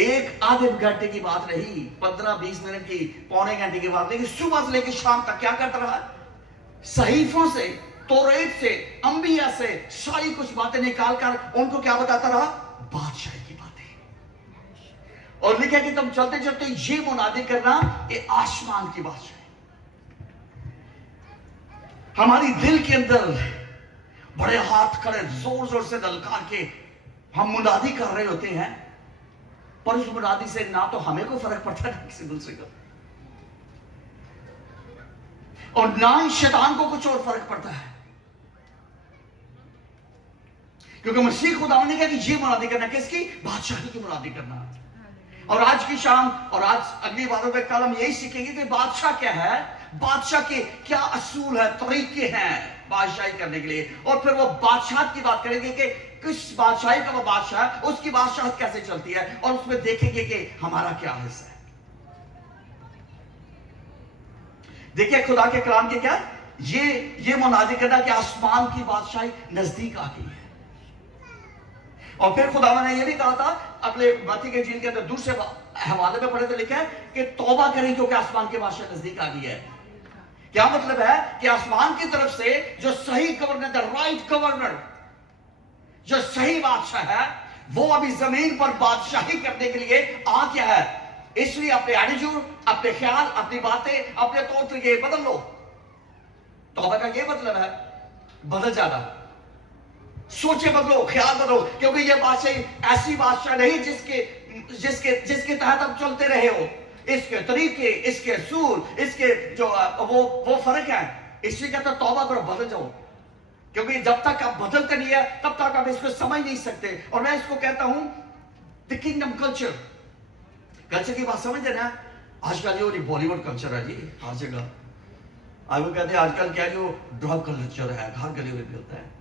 एक आधे घंटे की बात नहीं, 15-20 मिनट की, पौने घंटे की बात नहीं, सुबह से लेकर शाम तक क्या करता रहा, सहीफों से, तौरात से, अंबिया से सारी कुछ बातें निकालकर उनको क्या बताता रहा, बादशाह की बातें। और लिखा कि तुम चलते चलते ये मुनादी करना, ये आसमान की बादशाह है। हमारी दिल के अंदर बड़े हाथ खड़े जोर जोर से ललकार के हम मुनादी कर रहे होते हैं, पर उस मुनादी से ना तो हमें कोई फर्क पड़ता है ना किसी दूसरे को, और ना ही शैतान को कुछ और फर्क पड़ता है, क्योंकि मसीह खुदा ने कहा कि ये मुनादी करना, किसकी, बादशाही की मुनादी करना। और आज की शाम और आज अगली बातों में कल हम यही सीखेंगे कि बादशाह क्या है, बादशाह के क्या असूल है, तरीके हैं बादशाही करने के लिए, और फिर वो बादशाह की बात करेंगे कि किस बादशाही का वो बादशाह है, उसकी बादशाह कैसे चलती है, और उसमें देखेंगे कि हमारा क्या हिस्सा है। देखिए खुदा के कलाम के क्या ये मुनादी करना कि आसमान की बादशाही नजदीक आ गई है। और फिर खुदा ने यह भी कहा था अपने मत्ती के इंजील के अंदर दूसरे हवाले में पढ़े तो लिखा है कि तौबा करें क्योंकि आसमान की बादशाह नजदीक आ गई है। क्या मतलब है कि आसमान की तरफ से जो सही गवर्नर, द राइट गवर्नर, जो सही बादशाह है, वो अभी जमीन पर बादशाही करने के लिए आ गया है। इसलिए अपने एटीट्यूड, अपने ख्याल, अपनी बातें, अपने तौर तरीके बदल लो। तौबा का ये मतलब है बदल जाना, सोचे बदलो, ख्याल बदलो, क्योंकि ये बादशाह ऐसी बादशाह नहीं जिसके तहत आप चलते रहे हो। इसके तरीके, इसके असूल, इसके जो वो फर्क है। इसलिए कहता तौबा करो, बदल जाओ, क्योंकि जब तक आप बदलते नहीं है तब तक आप इसको समझ नहीं सकते। और मैं इसको कहता हूं द किंगडम कल्चर। कल्चर की बात समझते ना, आजकल जो बॉलीवुड कल्चर है जी हर जगह, आपको कहते हैं आजकल क्या जो ड्रग कल्चर है, हर गली में मिलता है।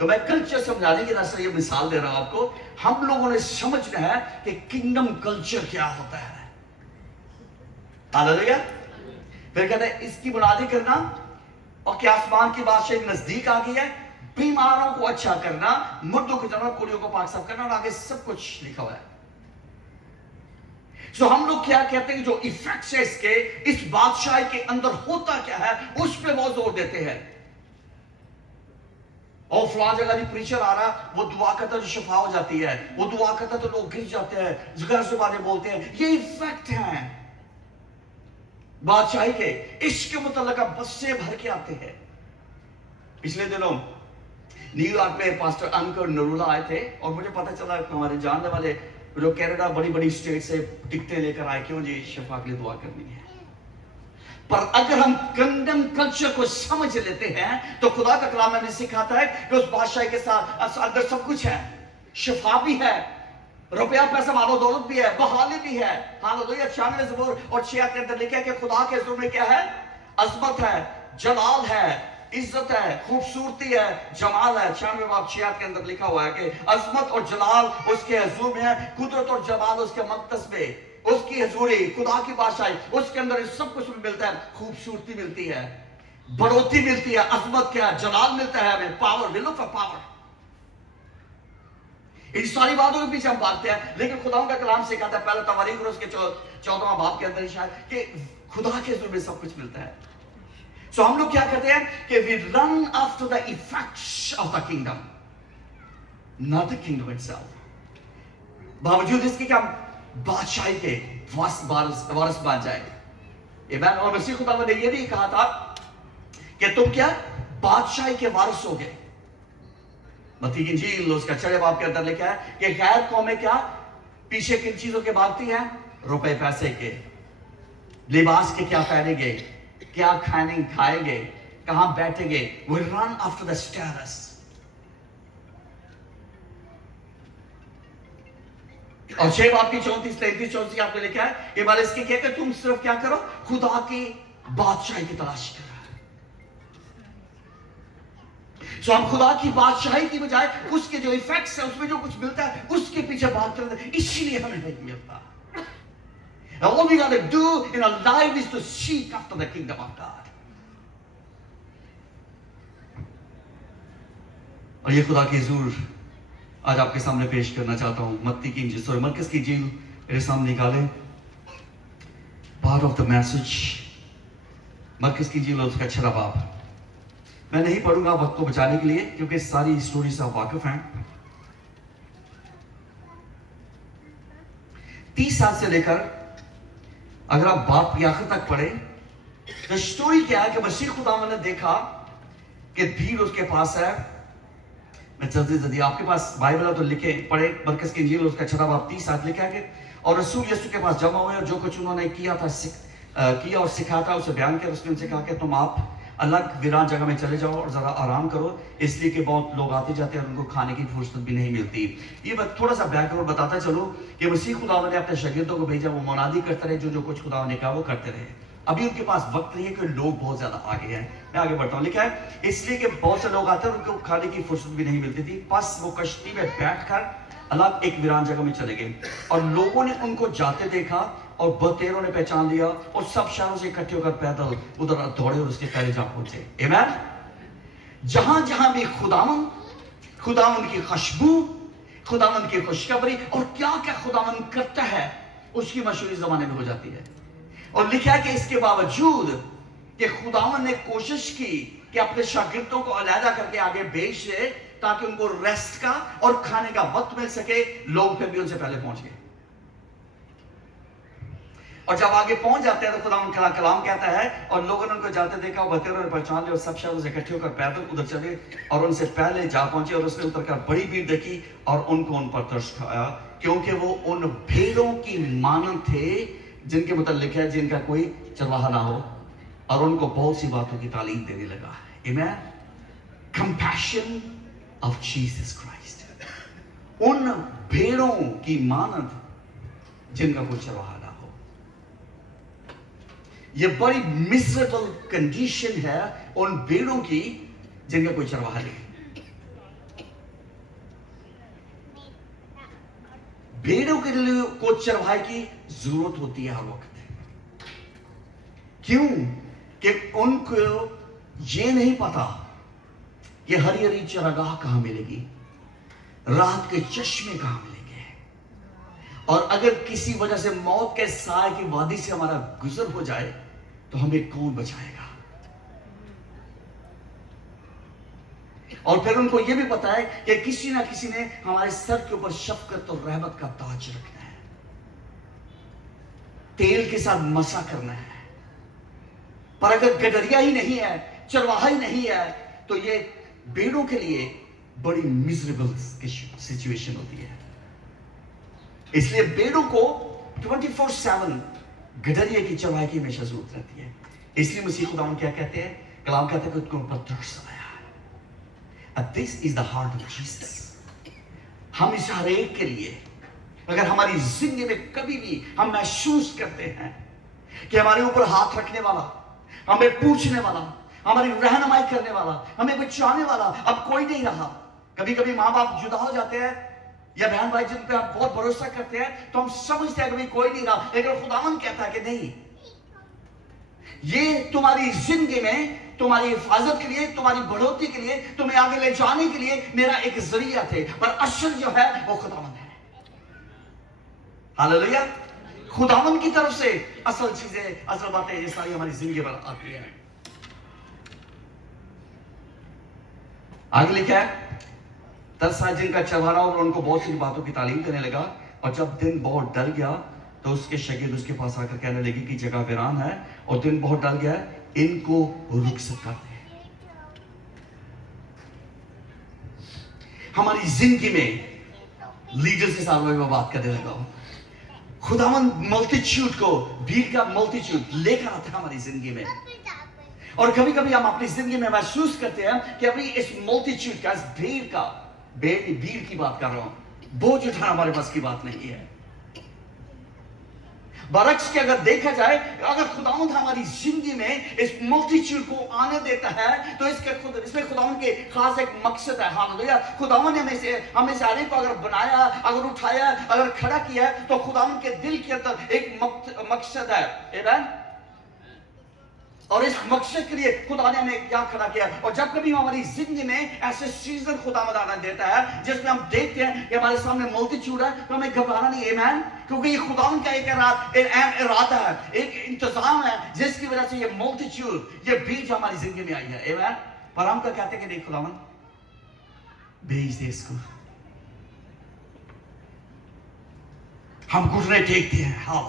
तो मैं कल्चर समझाने की तरह से ये मिसाल दे रहा हूं आपको। हम लोगों ने समझना है कि किंगडम कल्चर क्या होता है। हालेलुया। फिर कहते हैं इसकी बुनियादी करना, और क्या आसमान की बादशाही नजदीक आ गई है, बीमारों को अच्छा करना, मुर्दों को जमा, कुड़ियों को पाक साफ करना, और आगे सब कुछ लिखा हुआ है। तो हम लोग क्या कहते हैं, जो इफेक्ट्स है इसके, इस बादशाही के अंदर होता क्या है, उस पर बहुत जोर देते हैं। और फला जगह भी प्रीचर आ रहा, वो दुआ करता तो शिफा हो जाती है, वो दुआ करता तो लोग गिर जाते हैं, जगह से बातें बोलते हैं। ये इफेक्ट हैं बादशाही के। इसके मुतल्लिक बस से भर के आते हैं। पिछले दिनों न्यूयॉर्क में पास्टर अंकर नरूला आए थे, और मुझे पता चला हमारे जानने वाले जो कनाडा बड़ी बड़ी स्टेट से टिकटें लेकर आए, क्यों जी, शिफा के लिए दुआ करनी है। पर अगर हम किंगडम कल्चर को समझ लेते हैं तो खुदा का कलाम हमें सिखाता है कि उस बादशाही के साथ अंदर सब कुछ है, शिफा भी है, रुपया पैसा मालो दौलत भी है, बहाली भी है। हालेलुया। 96 ज़बूर और 6 के अंदर लिखा है कि खुदा के हुज़ूर में क्या है, अज़मत है, जलाल है, इज्जत है, खूबसूरती है, जमाल है। 96 बाब 6 के अंदर लिखा हुआ है कि अज़मत और जलाल उसके हुज़ूर में है, कुदरत और जमाल उसके मक़दस में, उसकी हजूरी, खुदा की बादशाही, उसके अंदर सब कुछ मिलता है। खूबसूरती मिलती है, बढ़ोतरी मिलती है, अजमत क्या है, जलाल मिलता है हमें, power, we look for power. इन सारी बातों के पीछे हम भागते हैं, लेकिन खुदा का कलाम सिखाता है, पहले तवारीख और उसके 14वां बाब के अंदर ही शायद, कि खुदा के हजूर में सब कुछ मिलता है। सो हम लोग क्या करते हैं कि we run after the effects of the kingdom, not the kingdom itself. बावजूद इसके कि हम बादशाही के वारिस बन जाए। आमीन। और मसीह खुदा ने यह भी कहा था कि तुम क्या बादशाही के वारिस हो गए। मत्ती की इंजील उसका 6 बाब के अंदर लिखा है कि गैर कौमें क्या पीछे किन चीजों के भागती हैं? रुपए पैसे के, लिबास के, क्या पहनेंगे, क्या खाएंगे, कहां बैठेंगे। We run after the status. और 6 बाब की 34, 33, 34 आपने लिखा है कि बाल इसके क्या, तुम सिर्फ क्या करो, खुदा की बादशाही की तलाश करो। सो हम खुदा की बादशाही की बजाय उसके जो इफेक्ट्स है, उसमें जो कुछ मिलता है, उसके पीछे भागते रहते हैं, इसीलिए हमें नहीं मिलता। All we got to do in our life is to seek after the kingdom of God. और ये खुदा की हुजूर आज आपके सामने पेश करना चाहता हूं। मत्ती की इंजील, सॉरी मरकस की इंजील मेरे सामने निकाले। पार्ट ऑफ द मैसेज, मरकस की इंजील उसका 6 बाब। मैं नहीं पढ़ूंगा वक्त को बचाने के लिए, क्योंकि सारी स्टोरी से आप वाकिफ हैं। 30 साल से लेकर अगर आप बाप की आखिर तक पढ़े तो स्टोरी क्या है कि मसीह खुदा ने देखा कि भीड़ उसके पास है। मैं जल्दी आपके पास बाइबल है तो लिखे पढ़े। मरकस की इंजील उसका 6 बाब 30 साल लिखा है कि और रसूल यीशु के पास जमा हुए और जो कुछ उन्होंने किया और सिखाया था उसे बयान किया। उसने उनसे कहा कि तुम आप अलग वीरान जगह में चले जाओ और जरा आराम करो, इसलिए कि बहुत लोग आते जाते हैं और उनको खाने की फुर्सत भी नहीं मिलती। ये बात थोड़ा सा बैकग्राउंड बताता चलो कि मसीह खुदा ने अपने शागिर्दों को भेजा, वो मुनादी करते रहे, जो कुछ खुदा ने कहा वो करते रहे। अभी उनके पास वक्त नहीं है कि लोग बहुत ज्यादा आगे हैं। मैं आगे बढ़ता हूँ। लिखा है इसलिए कि बहुत से लोग आते हैं और उनको खाने की फुर्सत भी नहीं मिलती थी। बस वो कश्ती में बैठकर अलग एक वीरान जगह में चले गए और लोगों ने उनको जाते देखा और बतेरों ने पहचान लिया और सब शहरों से इकट्ठे होकर पैदल उधर दौड़े और उसके पहले जा पहुंचे। आमीन। जहां जहां भी खुदावंद की खुशबू, खुदावंद की खुशखबरी और क्या क्या खुदावंद करता है उसकी मशहूरी जमाने में हो जाती है। और लिखा है कि इसके बावजूद कि खुदावंद ने कोशिश की कि अपने शागिर्दों को अलहदा करके आगे भेज दे ताकि उनको रेस्ट का और खाने का वक्त मिल सके, लोग फिर भी उनसे पहले पहुंच गए। और जब आगे पहुंच जाते हैं तो खुदा उनका कलाम कहता है और लोगों ने उनको जाते देखा, बतेरों ने पहचान लिया और सब शहरों से इकट्ठे होकर पैदल उधर चले और उनसे पहले जा पहुंचे। और उसने उतरकर बड़ी भीड़ देखी और उनको उन पर तरस खाया, क्योंकि वो उन भेड़ों की मानद थे जिनके मुतालिक है जिनका कोई चरवाहा ना हो, और उनको बहुत सी बातों की तालीम देने लगा। आमीन। कंपैशन ऑफ जीसस क्राइस्ट, उन भेड़ों की मानद जिनका कोई चरवाहा ना हो। यह बड़ी मिजरेबल कंडीशन है उन भेड़ों की जिनका कोई चरवाहा नहीं। भेड़ों के लिए को चरवाहे की जरूरत होती है हर वक्त। क्यों? कि उनको ये नहीं पता कि हरी हरी चरागाह कहां मिलेगी, रात के चश्मे कहां मिलेंगे, और अगर किसी वजह से मौत के साए की वादी से हमारा गुजर हो जाए तो हमें कौन बचाएगा। और फिर उनको यह भी पता है कि किसी ना किसी ने हमारे सर के ऊपर शफकत और रहमत का ताज रखना है, तेल के साथ मसा करना है। पर अगर गडरिया ही नहीं है, चरवाहा ही नहीं है, तो ये भेड़ों के लिए बड़ी मिजरेबल सिचुएशन होती है। इसलिए भेड़ों को 24/7 गडरिया की चरवाहे की हमेशा जरूरत रहती है। इसलिए मसीह खुदा क्या कहते हैं, कलाम कहते हैं कि उनको ऊपर तरस आया। This is the heart of Jesus. हम इस हर एक के लिए, अगर हमारी जिंदगी में कभी भी हम महसूस करते हैं कि हमारे ऊपर हाथ रखने वाला, हमें पूछने वाला, हमारी रहनुमाई करने वाला, हमें बचाने वाला अब कोई नहीं रहा। कभी कभी माँ बाप जुदा हो जाते हैं या बहन भाई जिन पे हम बहुत भरोसा करते हैं, तो हम समझते हैं कि भाई कोई नहीं रहा, लेकिन खुदावन कहता है कि नहीं, ये तुम्हारी जिंदगी में तुम्हारी हिफाजत के लिए, तुम्हारी बढ़ोतरी के लिए, तुम्हें आगे ले जाने के लिए मेरा एक जरिया थे, पर असल जो है वो खुदावन है। हालेलुया। खुदावन की तरफ से असल चीजें, असल बातें ये सारी हमारी जिंदगी पर आती है। आगे लिखा है 10 साल जिनका चरवाहा और उनको बहुत सी बातों की तालीम देने लगा, और जब दिन बहुत डल गया तो उसके शागिर्द उसके पास आकर कहने लगे कि जगह वीरान है और दिन बहुत डल गया है, इनको रुखसत करते हैं। हमारी जिंदगी में लीडर्स के साथ मैं बात करने लगा हूं। खुदावन मल्टीट्यूड को, भीड़ का मल्टीट्यूड लेकर आता है हमारी जिंदगी में, और कभी कभी हम अपनी जिंदगी में महसूस करते हैं कि अभी इस मल्टीट्यूड का, इस भीड़ की बात कर रहा हूं, बोझ उठाना हमारे पास की बात नहीं है। बरक्स के अगर देखा जाए, अगर खुदावंद हमारी जिंदगी में इस मल्टीट्यूड को आने देता है, तो इसमें खुदावंद के खास एक मकसद है। हालेलुया। खुदावंद ने हमें सारे को अगर बनाया, अगर उठाया, अगर खड़ा किया, तो खुदावंद के दिल के अंदर एक मकसद है। आमीन। और इस मकसद के लिए खुदा ने हमें क्या खड़ा किया। और जब कभी हमारी जिंदगी में ऐसे सीजन खुदावंद आना देता है जिसमें हम देखते हैं कि हमारे सामने मल्टीट्यूड है, तो हमें घबराना नहीं। आमीन। क्योंकि ये खुदावंद का एक इरादा है, एक इंतजाम है, जिसकी वजह से ये मल्टीट्यूड, ये बीज हमारी जिंदगी में आई है। आमीन। पर हम क्या कहते हैं कि नहीं, खुदावंद भेज दे इसको। हम घुटने टेकते हैं। हाँ,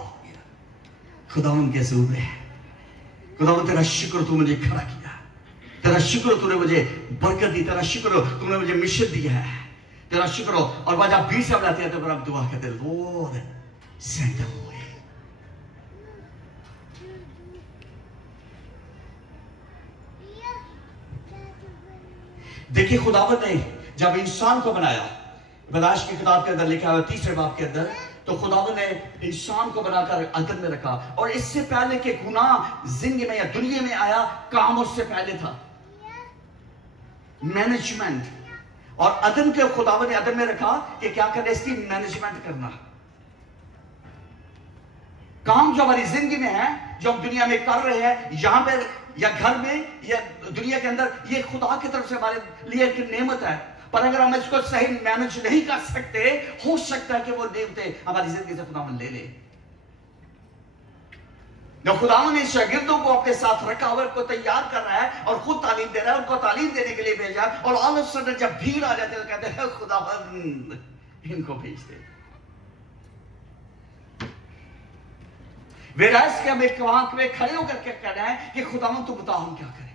खुदावंद के सूर में, खुदावंद तेरा शुक्र तू मुझे खड़ा किया, तेरा शुक्र तूने मुझे बरकत दी, तेरा शुक्र तूने मुझे मिशन दिया है, तेरा शुक्र हो। और वह जब बीच में आती है तो फिर हम दुआ करते हैं, लॉर्ड सेंड देम अवे। देखिए खुदावंद ने जब इंसान को बनाया, पैदाइश की किताब के अंदर लिखा है 3 बाब के अंदर, तो खुदावंद ने इंसान को बनाकर अदन में रखा। और इससे पहले के गुनाह जिंदगी में या दुनिया में आया, काम उससे पहले था मैनेजमेंट। और अदन के खुदावंद ने अदन में रखा कि क्या करना, इसकी मैनेजमेंट करना। काम जो हमारी जिंदगी में है, जो हम दुनिया में कर रहे हैं, यहां पर या घर में या दुनिया के अंदर, ये खुदा की तरफ से हमारे लिए एक नेमत है। पर अगर हम इसको सही मैनेज नहीं कर सकते, हो सकता है कि वो नेमतें हमारी जिंदगी से खुदावंद ले ले। जब खुदावंद ने शागिर्दों को अपने साथ रखा हुआ, को तैयार कर रहा है और खुद तालीम दे रहा है, उनको तालीम देने के लिए भेजा, और ऑल ऑफ सडन जब भीड़ आ जाते हैं तो कहते हैं खुदावंद इनको भेज दे। वेरास के हम एक वहां में खड़े होकर क्या कहना है कि खुदावंद तू बता हम क्या करें।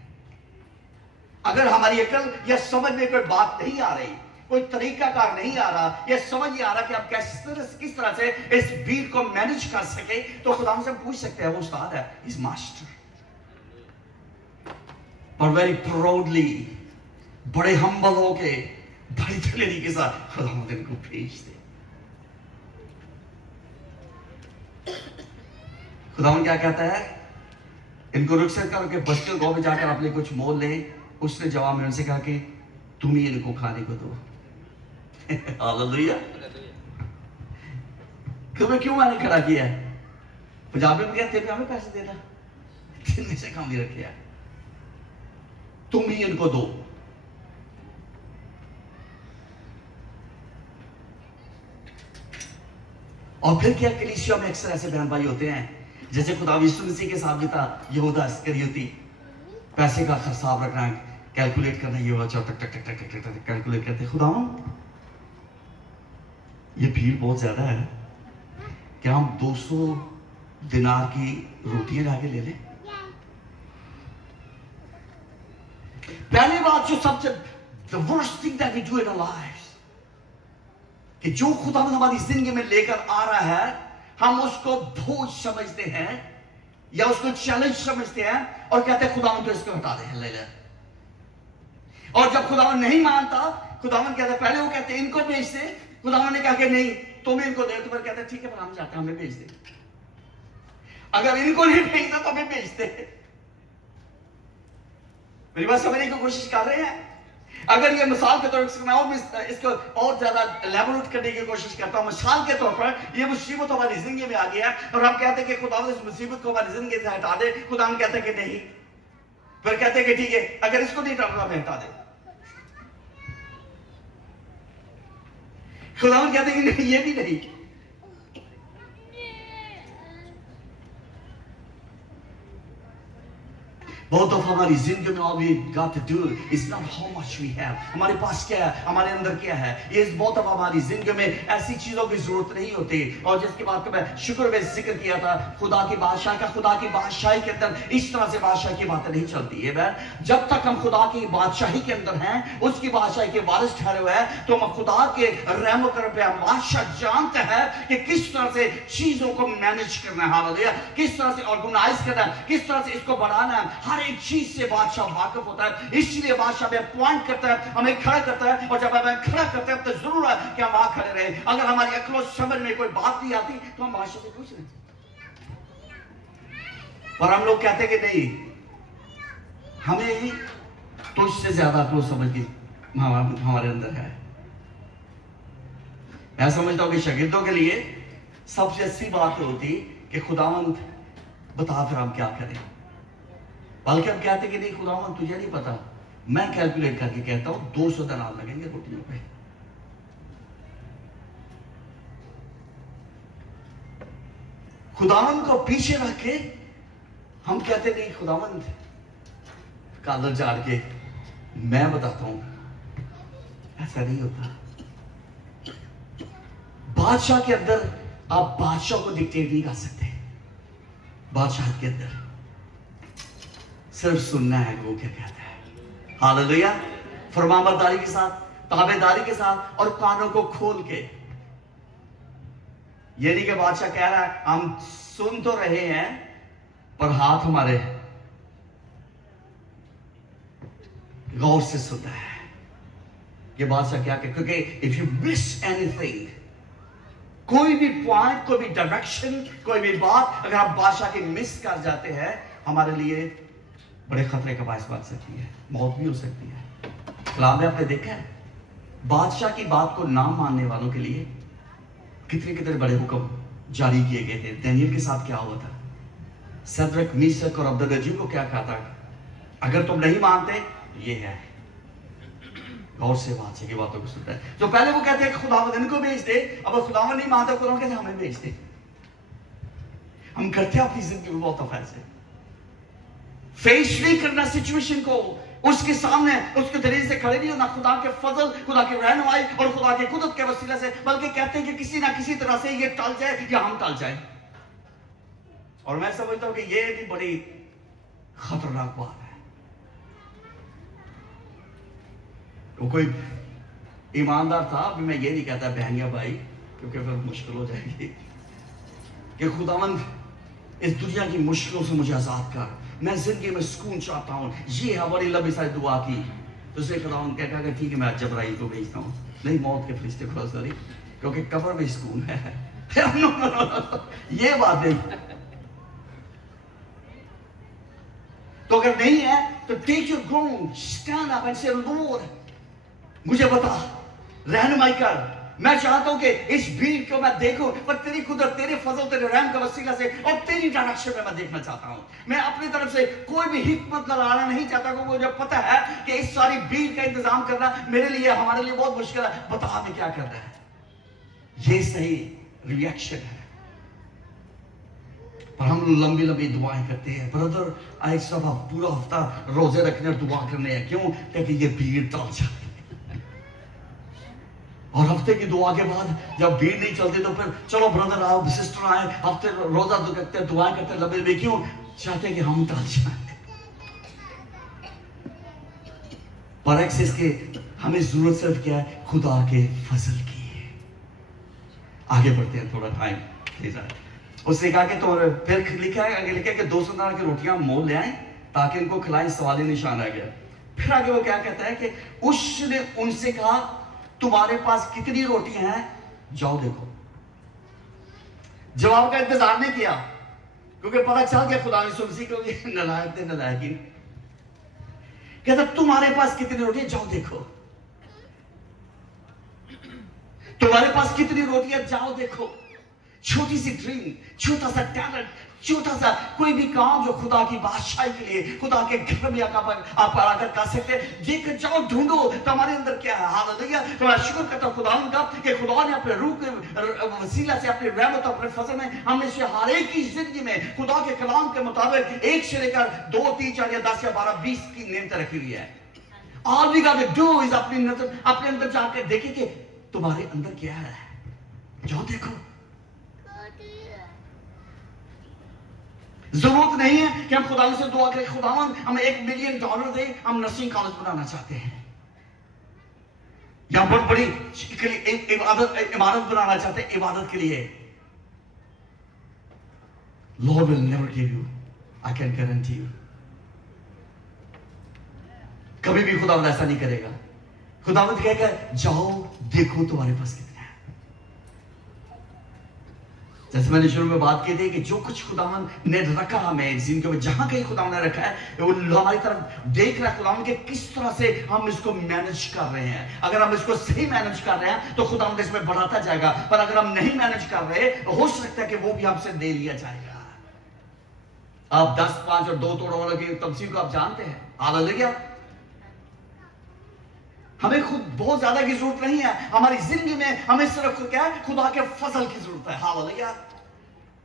अगर हमारी अकल या समझ में कोई बात नहीं आ रही, कोई तरीकाकार नहीं आ रहा, या समझ नहीं आ रहा कि हम किस तरह से इस भीड़ को मैनेज कर सके, तो खुदावंद से पूछ सकते हैं। वो उस्ताद है, इज मास्टर। पर वेरी प्राउडली, बड़े हम्बल होके, बड़ी दिलेरी के साथ खुदावंद इनको भेज दे। खुदावंद क्या कहता है, इनको रुखसत करके बस्तियों गांव में जाकर अपने कुछ मोल ले। उसने जवाब में उनसे कहा कि तुम ही इनको खाने को दो। हालेलुया। क्यों मैंने खड़ा किया है? पंजाबी में कहते हैं हमें पैसे देना, दिन से काम भी रखे, तुम ही इनको दो। और फिर क्या, कलीसिया में अक्सर ऐसे बहन भाई होते हैं, जैसे खुदा यीशु मसीह के साथ भी था, यहूदा इस्करियोती, पैसे का हिसाब रखना, कैलकुलेट करना, ये हुआ टक टक टक टक टक कैलकुलेट करते। खुदावंद ये भीड़ बहुत ज्यादा है, क्या हम 200 दिनार की रोटियां जाके ले लें? पहली बात जो सबसे the worst thing that we do in our lives, कि जो खुदावंद हमारी जिंदगी में लेकर आ रहा है, हम उसको बोझ समझते हैं या उसको चैलेंज समझते हैं और कहते हैं खुदावंद तो इसको हटा दे, ले ले। और जब खुदावंद नहीं मानता, खुदावंद कहता है, पहले वो कहते हैं इनको भेज दे, खुदावंद ने कहा कि नहीं तुम इनको दे, तो फिर कहते हैं ठीक है पर हम जाते हैं, हमें भेज दे। अगर इनको नहीं भेजता तो हमें भेज दे। मेरी बात समझने की कोशिश कर रहे हैं? अगर ये मिसाल के तौर पर मैं और भी इसको और ज्यादा एलैबोरेट करने की कोशिश करता हूँ, मिसाल के तौर पर ये मुसीबत हमारी जिंदगी में आ गया और हम कहते हैं कि खुदा इस मुसीबत को हमारी जिंदगी से हटा दे। खुदा कहते हैं कि नहीं, फिर कहते हैं कि ठीक है, अगर इसको नहीं हटाना मैं हटा दे। खुदा कहते हैं कि नहीं, ये भी नहीं। बहुत दफा हमारी जिंदगी में all we got to do is not how much we have, हमारे पास क्या है, हमारे अंदर क्या है। ये बहुत दफा हमारी जिंदगी में ऐसी चीजों की जरूरत नहीं होती। और जिसके बाद मैं शुक्र में जिक्र किया था, खुदा की बादशाह का, खुदा की बादशाही के अंदर इस तरह से बादशाह की बातें नहीं चलती है। जब तक हम खुदा की बादशाही के अंदर हैं, उसकी बादशाही के वारिस ठहरे हुए हैं, तो हम खुदा के रहम करम पे बादशाह जानते हैं कि किस तरह से चीजों को मैनेज करना है, हालेलुया, किस तरह से ऑर्गेनाइज करना है, किस तरह से इसको बढ़ाना है। हर एक चीज से बादशाह वाकिफ होता है, इसलिए बादशाह में पॉइंट करता है, हमें खड़ा करता है। और जब हमें खड़ा करता है तो जरूर है कि हम वहां खड़े रहे। अगर हमारी अक्ल और समझ में कोई बात नहीं आती तो हम बादशाह से पूछ लें। पर हम लोग कहते हैं कि नहीं, हमें तो इससे ज्यादा अक्ल और समझ की हमारे अंदर है। मैं समझता हूं कि शागिर्दों के लिए सबसे अच्छी बात होती कि खुदावंद बता फिर हम क्या करें। बल्कि हम कहते कि नहीं खुदावंद तुझे नहीं पता, मैं कैलकुलेट करके कहता हूं 200 दिनार लगेंगे रोटियों पे। खुदावंद को पीछे रख के हम कहते नहीं खुदावंद कादर झाड़ के मैं बताता हूं। ऐसा नहीं होता। बादशाह के अंदर आप बादशाह को डिक्टेट नहीं कर सकते। बादशाह के अंदर सिर्फ सुनना है वो क्या कहता है, हालेलुया, फरमाबरदारी के साथ, ताबेदारी के साथ और कानों को खोल के। ये नहीं कि बादशाह कह रहा है हम सुन तो रहे हैं पर हाथ हमारे गौर से सुनता है। ये बादशाह क्या कहता है, क्योंकि इफ यू मिस एनीथिंग, कोई भी पॉइंट, कोई भी डायरेक्शन, कोई भी बात अगर आप बादशाह की मिस कर जाते हैं, हमारे लिए बड़े खतरे का बायस बन सकती है, मौत भी हो सकती है। कलाम में आपने देखा है बादशाह की बात को ना मानने वालों के लिए कितने कितने बड़े हुक्म जारी किए गए थे। दानियल के साथ क्या हुआ था, सदरक, मीशक और अब्दुल्लाजीब को क्या कहा था, अगर तुम नहीं मानते ये है। गौर से बादशाह की बातों को सुनता है। तो पहले वो कहते हैं खुदावंद इनको भेज दे, अब खुदावंद नहीं मानता, खुदावंद कहते हमें भेज दे। हम करते हैं अपनी जिंदगी में बहुत दफा ऐसे फेस नहीं करना सिचुएशन को, उसके सामने उसके दलील से खड़े नहीं होना, खुदा के फजल, खुदा की रहनुमाई और खुदा की कुदरत के वसीले से, बल्कि कहते हैं कि किसी ना किसी तरह से ये टल जाए या हम टल जाए। और मैं समझता हूं कि ये भी बड़ी खतरनाक बात है। तो कोई ईमानदार था, अभी मैं ये नहीं कहता बहनिया भाई, क्योंकि फिर मुश्किल हो जाएगी, कि खुदावंद इस दुनिया की मुश्किलों से मुझे आजाद कर, मैं जिंदगी में सुकून चाहता हूँ। ये है बड़ी लंबी सारी दुआ की। तो उसे खुदावंद क्या कहा, ठीक है मैं जबराइल को भेजता हूँ, नहीं मौत के फरिश्ते को, सॉरी, क्योंकि कब्र में सुकून है। ये बात नहीं। तो अगर नहीं है तो take your ground, stand up and say lord मुझे बता, रहनुमाई कर। मैं चाहता हूं कि इस भीड़ को मैं देखूं, पर तेरी कुदरत, तेरे फजल, तेरे रहम का वसीला से और तेरी डायरेक्शन में मैं देखना चाहता हूं। मैं अपनी तरफ से कोई भी हिकमत लगाना नहीं चाहता, क्योंकि मुझे पता है कि इस सारी भीड़ का इंतजाम करना मेरे लिए, हमारे लिए बहुत मुश्किल है। बता हमें क्या करना है। ये सही रिएक्शन है। पर हम लंबी लंबी दुआएं करते हैं। ब्रदर आज सब पूरा हफ्ता रोजे रखने और दुआ करने हैं, क्यों? ताकि ये भीड़ टल जाए। और हफ्ते की दुआ के बाद जब भीड़ नहीं चलती तो फिर चलो ब्रदर आओ, सिस्टर आए, हफ्ते रोजा करते हैं, दुआएं करते हैं लंबे लंबे, क्यों? चाहते हैं कि हम टल जाए। पर एक्सेस के हमें जरूरत सिर्फ क्या है, खुदा के फजल की है। आगे बढ़ते हैं, थोड़ा टाइम प्लीज। उसने कहा कि तो फिर लिखा है, आगे लिखा है कि 200 दिनार की रोटियां मोल ले आए ताकि इनको खिलाएं। सवाल ही निशान आ गया। फिर आगे वो क्या कहता है कि उसने उनसे कहा तुम्हारे पास कितनी रोटियां हैं, जाओ देखो। जवाब का इंतजार नहीं किया, क्योंकि पता चल गया खुदा ने सुनसी को नलायक थे, नलायक ही। कहता तुम्हारे पास कितनी रोटी है, जाओ देखो। तुम्हारे पास कितनी रोटी है, जाओ देखो। छोटी सी ड्रीम, छोटा सा टैलेंट, छोटा सा कोई भी काम जो खुदा की बादशाही के लिए, खुदा के घर में आप आकर कर सकते हैं, देख जाओ, ढूंढो तुम्हारे अंदर क्या है। हालेलुया। तो मैं शुक्र करता हूं खुदा का कि खुदा ने अपने रूह के वसीला से, अपने रहमत और अपने फजल में हमें से हर एक की जिंदगी में खुदा के कलाम के मुताबिक 1 से लेकर 2, 3, 4 या 10 या 12, 20 की नियत रखी हुई है। All we got to do is अपने अंदर जाकर देखें कि तुम्हारे अंदर क्या है, जाओ देखो। जरूरत नहीं है कि हम खुदा से दुआ करें, खुदावन हमें $1 मिलियन दे, हम नर्सिंग कॉलेज बनाना चाहते हैं, या बहुत बड़ी इमारत बनाना चाहते हैं इबादत के लिए। Lord will never give you, I can guarantee you। कभी भी खुदावंद ऐसा नहीं करेगा। खुदावंद कहेगा जाओ देखो तुम्हारे पास कितना है। जैसे मैंने शुरू में बात की थी कि जो कुछ खुदावंद ने रखा हमें जिंदगी में, जहां कहीं खुदावंद ने रखा है, वो हमारी तरफ देख रहा है खुदावंद के किस तरह से हम इसको मैनेज कर रहे हैं। अगर हम इसको सही मैनेज कर रहे हैं तो खुदावंद इसमें बढ़ाता जाएगा, पर अगर हम नहीं मैनेज कर रहे तो हो सकता है कि वो भी हमसे ले लिया जाएगा। आप 10, 5 और 2 तोड़ों वालों की तफसीर को आप जानते हैं। हालेलुया। हमें खुद बहुत ज्यादा की जरूरत नहीं है हमारी जिंदगी में, हमें सिर्फ क्या है, खुदा के फजल की जरूरत है। हालेलुया।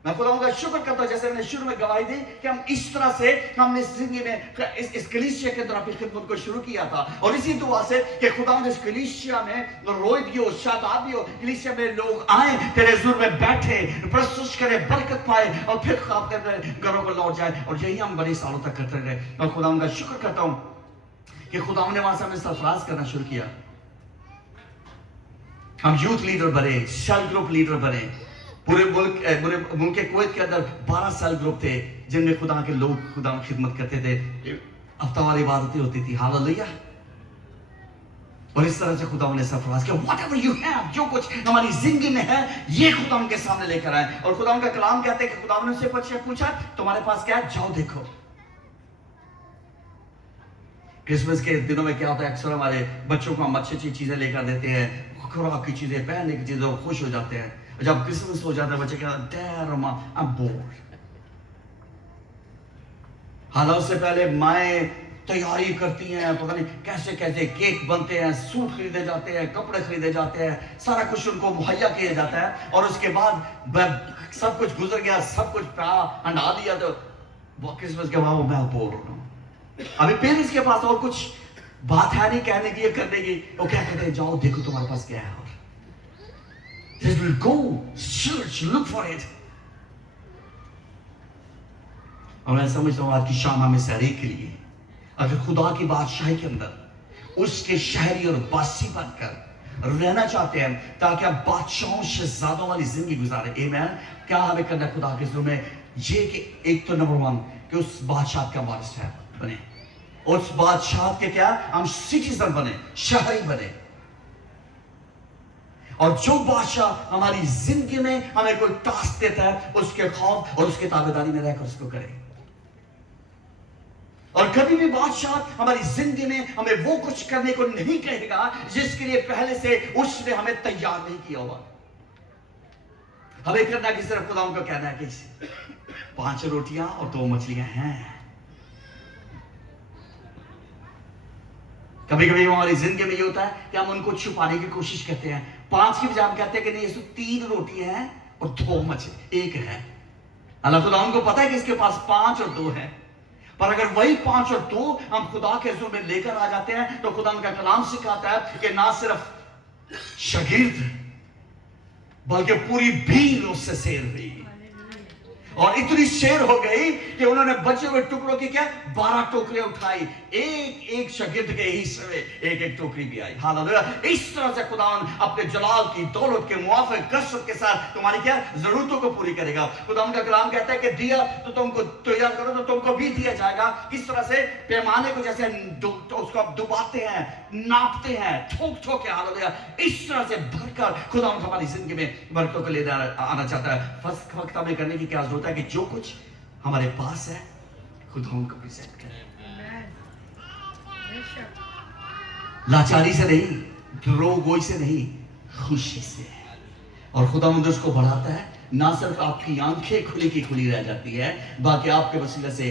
मैं खुदा का शुक्र करता हूं, जैसे मैंने शुरू में गवाही दी कि हम इस तरह से हमने जिंदगी में इस कलीसिया के अंदर अपनी खिदमत को शुरू किया था, और इसी दुआ से कि खुदा इस कलीसिया में रोहित भी हो, शादाब भी हो, कलीसिया में लोग आए, तेरे हुजूर में बैठे, प्रस्तुत करें, बरकत पाए, और फिर अपने घरों को लौट जाए। और यही हम बड़े सालों तक करते रहे। और खुदा का शुक्र करता हूं कि खुदा ने वहां से हमें सरफराज करना शुरू किया। हम यूथ लीडर बने, सेल ग्रुप लीडर बने। पूरे मुल्क के कुवैत के अंदर 12 सेल ग्रुप थे जिनमें खुदा के लोग खुदा में खिदमत करते थे, हफ्तावार इबादतें होती थी। हालेलुया। और इस तरह से खुदा ने सरफराज किया। व्हाटएवर यू हैव, जो कुछ हमारी जिंदगी में है, ये खुदा उनके सामने लेकर आए। और खुदा उनका कलाम कहते हैं कि खुदा ने उनसे पूछा तुम्हारे पास क्या है, जाओ देखो। क्रिसमस के दिनों में क्या होता है, अक्सर हमारे बच्चों को हम अच्छी अच्छी चीजें लेकर देते हैं, खुराक की चीजें, पहनने की चीजें, खुश हो जाते हैं। जब क्रिसमस हो जाता है बच्चे क्या, dad mamma I am bored. हालांकि उससे पहले माएँ तैयारी करती हैं, पता नहीं कैसे कैसे केक बनते हैं, सूट खरीदे जाते हैं, कपड़े खरीदे जाते हैं, सारा कुछ उनको मुहैया किया जाता है। और उसके बाद सब कुछ गुजर गया, सब कुछ हंडा दिया, तो क्रिसमस के बाद वो मैं बोर हो रहा हूँ। अभी पेरेंट्स के पास और कुछ बात है नहीं कहने की या करने की, वो क्या कहते हैं, जाओ देखो तुम्हारे पास क्या है। और go search, look for it। और मैं समझता हूं आज की शाम हमें सारे के लिए, अगर खुदा की बादशाही के अंदर उसके शहरी और बासी बनकर रहना चाहते हैं, ताकि आप बादशाहों से ज्यादा वाली जिंदगी गुजारें। आमीन। क्या हमें करना है खुदा के हुजूर में, ये कि एक तो नंबर 1 कि उस बादशाह का वारिस बने, उस बादशाह के क्या हम सिटीजन बने, शहरी बने। और जो बादशाह हमारी जिंदगी में हमें कोई टास्क देता है, उसके खौफ और उसके ताबेदारी में रहकर उसको करें। और कभी भी बादशाह हमारी जिंदगी में हमें वो कुछ करने को नहीं कहेगा जिसके लिए पहले से उसने हमें तैयार नहीं किया हुआ। हमें करना कि सिर्फ खुदा उनको कहना है कि 5 रोटियां और 2 मछलियां हैं। कभी कभी हमारी जिंदगी में ये होता है कि हम उनको छुपाने की कोशिश करते हैं। 5 की बजाय हम कहते हैं कि नहीं, ये 3 रोटियां हैं और 2 मछली, 1 है। अल्लाह खुदा उनको पता है कि इसके पास 5 और 2 है, पर अगर वही 5 और 2 हम खुदा के हुजूर में लेकर आ जाते हैं, तो खुदा उनका कलाम सिखाता है कि ना सिर्फ शागिर्द बल्कि पूरी भीड़ उससे सैर हुई, और इतनी शेर हो गई कि उन्होंने बचे हुए टुकड़ों की क्या 12 टोकरियां उठाई, एक शागिर्द के हिस्से में एक टोकरी भी आई। हालेलुया। इस तरह से खुदावन अपने जलाल की दौलत के मुआफिक कसरत के साथ तुम्हारी क्या जरूरतों को पूरी करेगा। खुदावन का कलाम कहता है कि दिया तो तुमको तैयार करो तो तुमको भी दिया जाएगा। किस तरह से पैमाने को जैसे उसको आप डुबाते हैं, नापते हैं, ठोक ठोक के। हालेलुया। इस तरह से भरकर खुदावन हमारी जिंदगी में बरकतों को लेकर आना चाहता है। फर्स्ट वक्त हमें करने की क्या जरूरत है कि जो कुछ हमारे पास है खुदा उनको प्रेजेंट करें। लाचारी से नहीं, ड्रोगोई से नहीं, खुशी से। और खुदावंद उसको बढ़ाता है। ना सिर्फ आपकी आंखें खुली की खुली रह जाती है, बाकी आपके वसीले से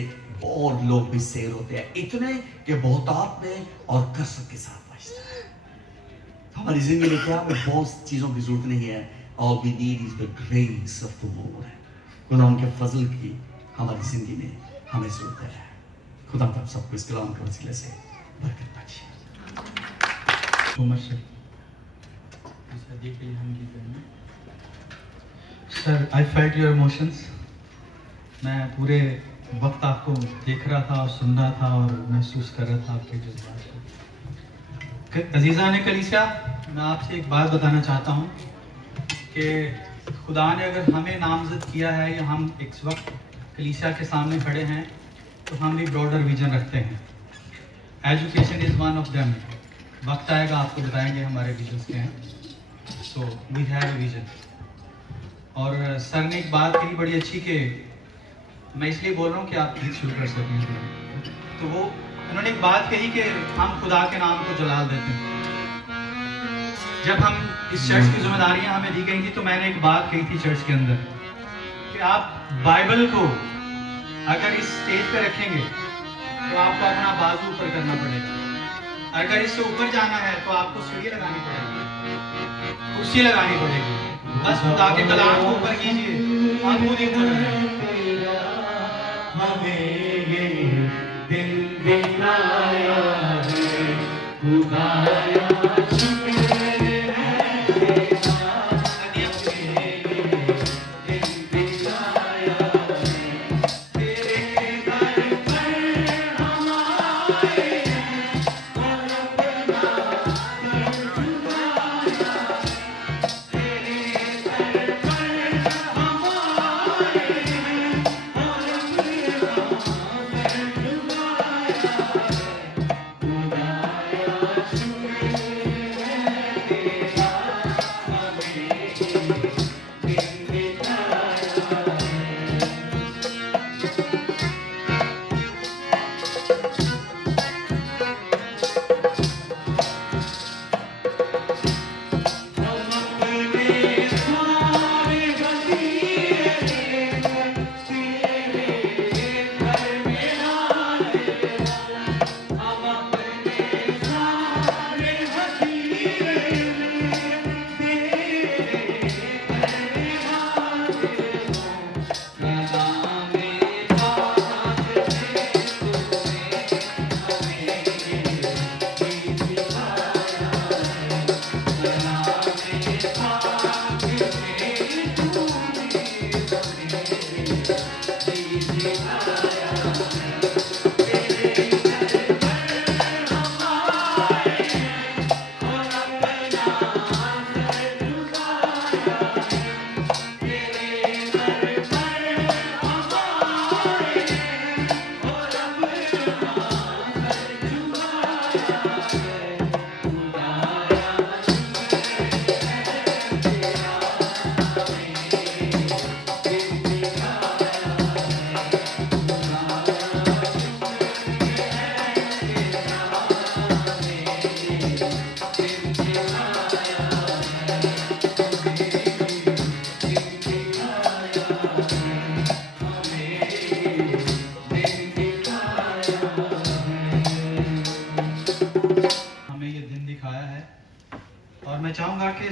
और लोग भी सेव होते हैं, इतने कि बहुतात में और कसरत के साथ बचता है। तो हमारी जिंदगी में क्या, हमें बहुत चीजों की जरूरत नहीं है। All we need is the grace of the Lord. खुदा उनके फजल की हमारी जिंदगी में हमें जरूरत है। खुदा तब सबको इस कलाम के वसीले से बरकत बख्शे। उमर से शादी के लिए हम गीत गाएंगे। Sir, I felt your emotions. मैं पूरे वक्त आपको देख रहा था और सुन रहा था और महसूस कर रहा था आपके जज्बात को। अजीज़ा ने कलीसिया, मैं आपसे एक बात बताना चाहता हूँ कि खुदा ने अगर हमें नामजद किया है या हम इस वक्त कलीसिया के सामने खड़े हैं, तो हम भी ब्रॉडर विजन रखते हैं। Education is one of them. वक्त आएगा आपको बताएंगे हमारे विजन्स क्या हैं। So we have a vision. और सर ने एक बात कही बड़ी अच्छी कि मैं इसलिए बोल रहा हूँ कि आप गीत शुरू कर सकें। तो वो उन्होंने एक बात कही कि हम खुदा के नाम को जलाल देते हैं। जब हम इस चर्च की जिम्मेदारियां हमें दी गई थी, तो मैंने एक बात कही थी चर्च के अंदर कि आप बाइबल को अगर इस स्टेज पे रखेंगे तो आपको अपना बाजू ऊपर करना पड़ेगा। अगर इससे ऊपर जाना है तो आपको सीढ़ी लगानी पड़ेगी, कुर्सी लगानी पड़ेगी। बस खुदा के कलाम को ऊपर कीजिए, आप खुद ही ऊपर हो जाएंगे। हमें ये दिन दिखाया है खुदाया,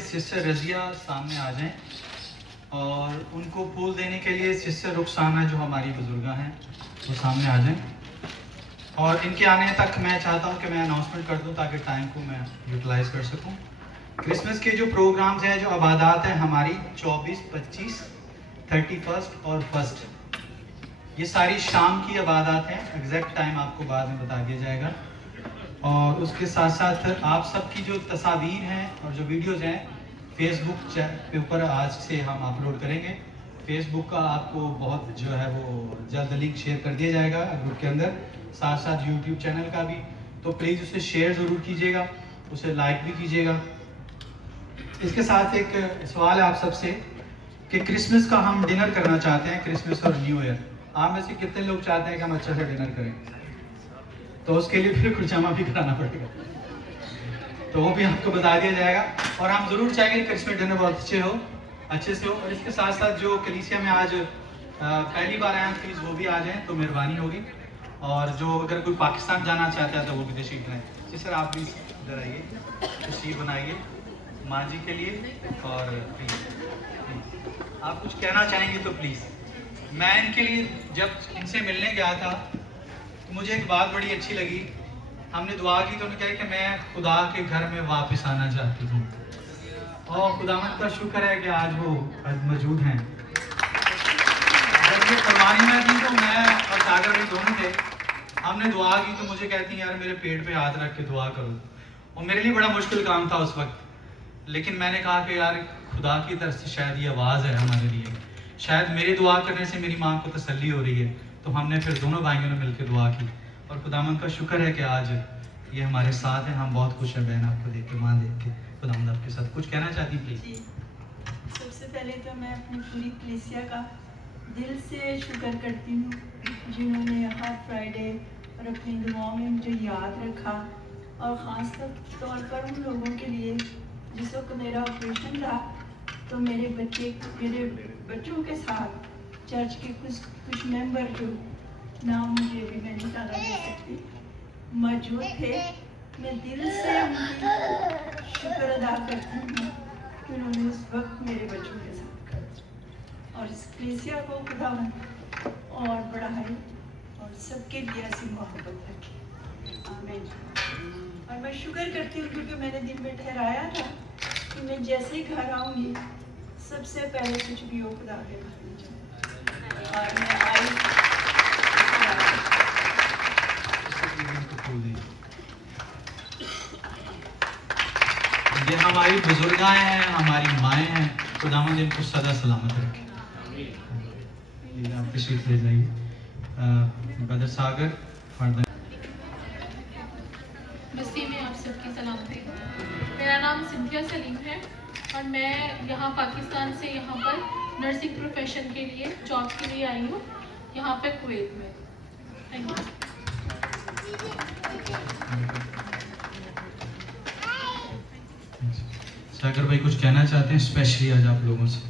सिस्टर रजिया सामने आ जाएं और उनको फूल देने के लिए सिस्टर रुखसाना जो हमारी बुजुर्गा हैं वो सामने आ जाएं। और इनके आने तक मैं चाहता हूं कि मैं अनाउंसमेंट कर दूं ताकि टाइम को मैं यूटिलाइज कर सकूं। क्रिसमस के जो प्रोग्राम्स हैं, जो इबादत हैं हमारी 24, 25, 31 और 1, ये सारी शाम की इबादत हैं। एग्जैक्ट टाइम आपको बाद में बता दिया जाएगा। और उसके साथ साथ आप सबकी जो तस्वीर हैं और जो वीडियोज़ हैं फेसबुक के ऊपर आज से हम अपलोड करेंगे। फेसबुक का आपको बहुत जो है वो जल्द लिंक शेयर कर दिया जाएगा ग्रुप के अंदर, साथ साथ यूट्यूब चैनल का भी। तो प्लीज़ उसे शेयर ज़रूर कीजिएगा, उसे लाइक भी कीजिएगा। इसके साथ एक सवाल है आप सबसे कि क्रिसमस का हम डिनर करना चाहते हैं, क्रिसमस और न्यू ईयर। आप में से कितने लोग चाहते हैं कि हम अच्छे से डिनर करें? तो उसके लिए फिर कुछ जमा भी कराना पड़ेगा, तो वो भी आपको बता दिया जाएगा। और हम ज़रूर चाहेंगे कि क्रिसमस डिनर बहुत अच्छे से हो। और इसके साथ साथ जो कलीसिया में आज पहली बार आए हैं, प्लीज़ वो भी आ जाएँ तो मेहरबानी होगी। और जो अगर कोई पाकिस्तान जाना चाहता है तो वो भी तशरीफ लाएँ। जी सर, आप भी इधर आइए, तशरीफ बनाइए माँ जी के लिए। और प्लीज़ आप कुछ कहना चाहेंगे तो प्लीज़। मैं इनके लिए जब इनसे मिलने गया था तो मुझे एक बात बड़ी अच्छी लगी। हमने दुआ की तो उन्होंने कहा कि मैं खुदा के घर में वापस आना चाहती हूँ, और खुदावंद का शुक्र है कि आज वो मौजूद हैं। जब ये कुर्बानी में थी तो मैं और सागर भाई दोनों थे, हमने दुआ की तो मुझे कहती यार मेरे पेट पे हाथ रख के दुआ करो, और मेरे लिए बड़ा मुश्किल काम था उस वक्त। लेकिन मैंने कहा कि यार खुदा की तरफ से शायद ये आवाज़ है हमारे लिए, शायद मेरी दुआ करने से मेरी माँ को तसल्ली हो रही है। तो हमने फिर दोनों भाइयों ने मिलकर दुआ की, और खुदावंद का शुक्र है कि आज ये हमारे साथ हैं। हम बहुत खुश हैं बहन आपको देख के, माँ देख के। खुदावंद आपके साथ कुछ कहना चाहती प्लीज़। जी, सबसे पहले तो मैं अपनी पूरी कलीसिया का दिल से शुक्र करती हूँ, जिन्होंने हर फ्राइडे और अपनी दुआओं में मुझे याद रखा। और ख़ास तौर पर उन लोगों के लिए जिस वक्त मेरा ऑपरेशन था, तो मेरे बच्चों के साथ चर्च के कुछ मेंबर, जो नाम मुझे भी मैं नहीं ताला दे सकती, मौजूद थे। मैं दिल से उनकी शुक्र अदा करती हूँ कि उन्होंने उस वक्त मेरे बच्चों के साथ करा। और इस कलीसिया को खुदावंद और बढ़ाए और सबके लिए ऐसी मोहब्बत रखे। आमीन। और मैं शुक्र करती हूँ क्योंकि मैंने दिन में ठहराया था कि मैं जैसे ही घर आऊँगी सबसे पहले कुछ भी हो खुदा के घर में जाऊँ। और मैं आई ये हमारी बुजुर्गाएं हैं, हमारी माएँ हैं, खुदावंद इनको सदा सलामत रखे। ये आप तशरीफ ले जाइए। ब्रदर सागर फर्दर। मसीह में आप सबकी सलामती। मेरा नाम सिंथिया सलीम है और मैं यहाँ पाकिस्तान से यहाँ पर नर्सिंग प्रोफेशन के लिए जॉब के लिए आई हूँ, यहाँ पे कुवैत में। Thank you. सागर भाई कुछ कहना चाहते हैं स्पेशली आज आप लोगों से?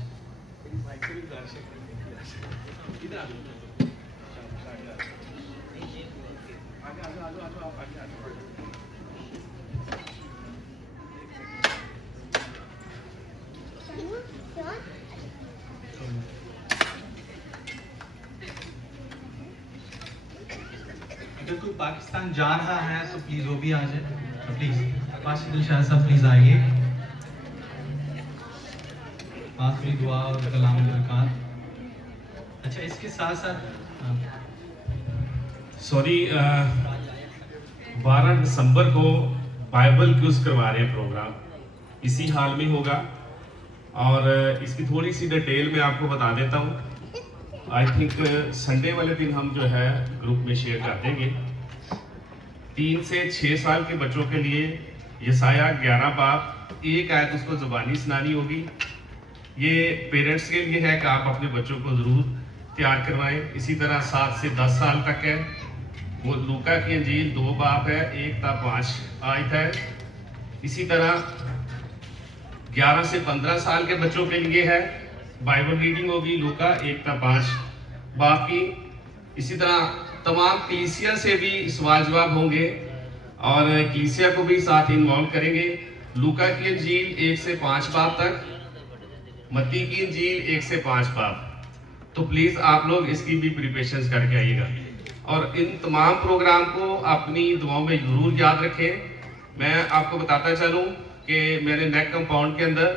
अगर कोई पाकिस्तान जा रहा है तो प्लीज़ वो भी आ जाए। तो प्लीज़ अब्बास दिलशाद साहब प्लीज़ आइए। आखिरी दुआ और कलाम बरक़ात। अच्छा, इसके साथ साथ सॉरी, 12 दिसंबर को बाइबल क्विज़ करवा रहे हैं प्रोग्राम, इसी हाल में होगा। और इसकी थोड़ी सी डिटेल मैं आपको बता देता हूँ। आई थिंक संडे वाले दिन हम जो है ग्रुप में शेयर कर देंगे। 3 से 6 साल के बच्चों के लिए यसाया 11 बाब 1 आयत उसको ज़ुबानी सुनानी होगी। ये पेरेंट्स के लिए है कि आप अपने बच्चों को ज़रूर तैयार करवाएं। इसी तरह 7 से 10 साल तक है वो लूका की इंजील 2 बाब है, 1 ता 5 आयत है। इसी तरह 11 से 15 साल के बच्चों के लिए है बाइबल रीडिंग होगी लूका 1 ता 5 बाब की। इसी तरह तमाम कलीसिया से भी सवाल जवाब होंगे और कलीसिया को भी साथ इन्वॉल्व करेंगे। लूका की इंजील 1 से 5 बाब तक, मत्ती की इंजील 1 से 5 बाब। तो प्लीज़ आप लोग इसकी भी प्रिपरेशन करके आइएगा और इन तमाम प्रोग्राम को अपनी दुआओं में ज़रूर याद रखें। मैं आपको बताता चलूँ कि मैंने नेक कंपाउंड के अंदर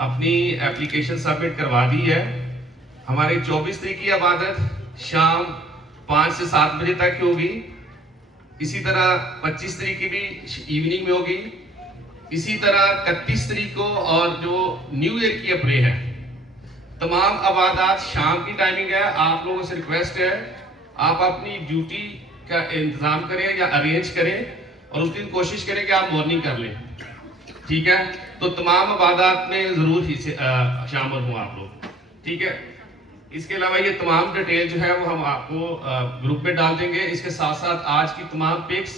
अपनी एप्लीकेशन सबमिट करवा दी है। हमारी 24 तारीख की इबादत शाम 5 से 7 बजे तक की होगी। इसी तरह 25 तारीख की भी इवनिंग में होगी। इसी तरह 31 तारीख को और जो न्यू ईयर की प्रे है, तमाम इबादत शाम की टाइमिंग है। आप लोगों से रिक्वेस्ट है आप अपनी ड्यूटी का इंतज़ाम करें या अरेंज करें और उस दिन कोशिश करें कि आप मॉर्निंग कर लें, ठीक है। तो तमाम इबादत में ज़रूर ही शामिल हों आप लोग, ठीक है। इसके अलावा ये तमाम डिटेल जो है वो हम आपको ग्रुप में डाल देंगे। इसके साथ साथ आज की तमाम पिक्स,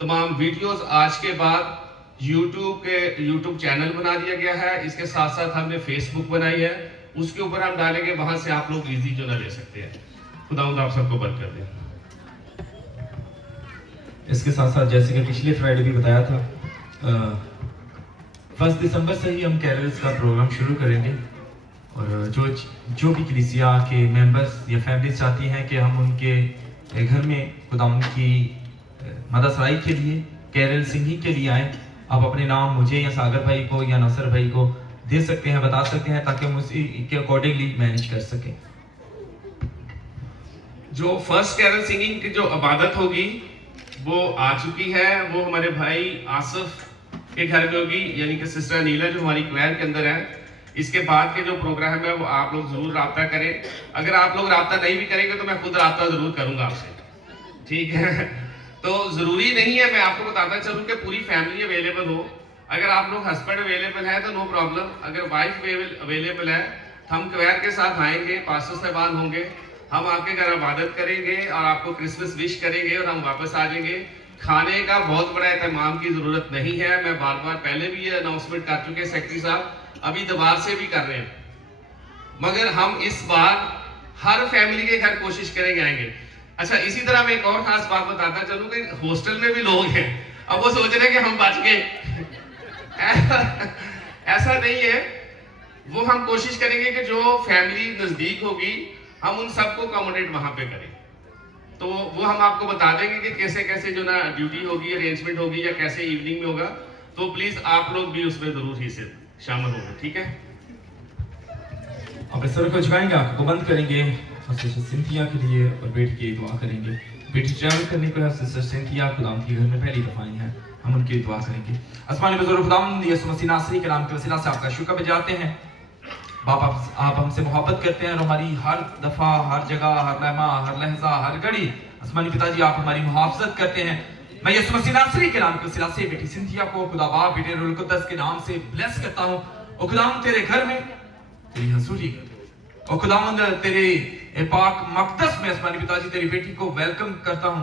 तमाम वीडियोस आज के बाद यूट्यूब चैनल बना दिया गया है। इसके साथ साथ हमने फेसबुक बनाई है, उसके ऊपर हम डालेंगे, वहां से आप लोग इजी जो ना ले सकते हैं। खुदावंद आप सबको बंद कर दें। इसके साथ साथ जैसे कि पिछले फ्राइडे भी बताया था, 1 दिसंबर से ही हम कैरल्स का प्रोग्राम शुरू करेंगे और जो भी कलीसिया के मेंबर्स या फैमिलीज चाहती हैं कि हम उनके घर में खुदावंद की मददसराई के लिए कैरल सिंगिंग के लिए आए, आप अपने नाम मुझे या सागर भाई को या नसर भाई को दे सकते हैं, बता सकते हैं, ताकि हम उसी के अकॉर्डिंगली मैनेज कर सकें। जो फर्स्ट कैरल सिंगिंग की जो इबादत होगी वो आ चुकी है, वो हमारे भाई आसिफ के घर में होगी, यानी कि सिस्टर नीला जो हमारी क्वायर के अंदर है। इसके बाद के जो प्रोग्राम है वो आप लोग जरूर राब्ता करें। अगर आप लोग राब्ता नहीं भी करेंगे तो मैं खुद राब्ता जरूर करूंगा आपसे, ठीक है। तो जरूरी नहीं है, मैं आपको बताता चलूं कि पूरी फैमिली अवेलेबल हो। अगर आप लोग हस्बैंड अवेलेबल है तो नो प्रॉब्लम, अगर वाइफ अवेलेबल है हम क्वायर के साथ आएंगे, पास्टर साहबान होंगे, हम आपके घर इबादत करेंगे और आपको क्रिसमस विश करेंगे और हम वापस आ जाएंगे। खाने का बहुत बड़ा एहतमाम की जरूरत नहीं है, मैं बार बार पहले भी ये अनाउंसमेंट कर चुके हैं सेक्रेटरी साहब, अभी दोबारा से भी कर रहे हैं, मगर हम इस बार हर फैमिली के घर कोशिश करेंगे आएंगे। अच्छा, इसी तरह मैं एक और खास बात बताता चलूं कि हॉस्टल में भी लोग हैं, अब वो सोच रहे हैं कि हम बच गए ऐसा नहीं है, वो हम कोशिश करेंगे कि जो फैमिली नजदीक होगी हम उन सबको अकोमोडेट वहां पे करें। तो वो हम आपको बता देंगे कि कैसे कैसे जो ना ड्यूटी होगी, अरेंजमेंट होगी या कैसे इवनिंग में होगा। तो प्लीज आप लोग भी उसमें जरूर ही से शामिल होंगे, ठीक है। अपने सर को झुकाएंगे, आंखों को बंद करेंगे और सिस्टर सिंथिया के लिए और बेटी की दुआ करेंगे। बेटी ट्रैवल करने को है, सिस्टर सिंथिया खुदाम के घर में पहली दफा आई है, हम उनकी दुआ करेंगे। आसमानी बुजुर्ग खुदाम यीशु मसीह नासरी के नाम के वसीला से आपका शुक्र बजाते हैं। बाप आप हमसे मोहब्बत करते हैं और हमारी हर दफा, हर जगह, हर लम्हा, हर लहजा, हर घड़ी आसमानी पिताजी आप हमारी मुहाफजत करते हैं। मैं यीशु मसीह नासरी के नाम के वसीला से बेटी सिंथिया को खुदा बाप, बेटे रूह कुद्दस के नाम से ब्लेस करता हूं। और खुदावंद तेरे घर में तेरी हजूरी और खुदावंद तेरे पाक मकदस में आसमानी पिताजी तेरी बेटी को वेलकम करता हूं।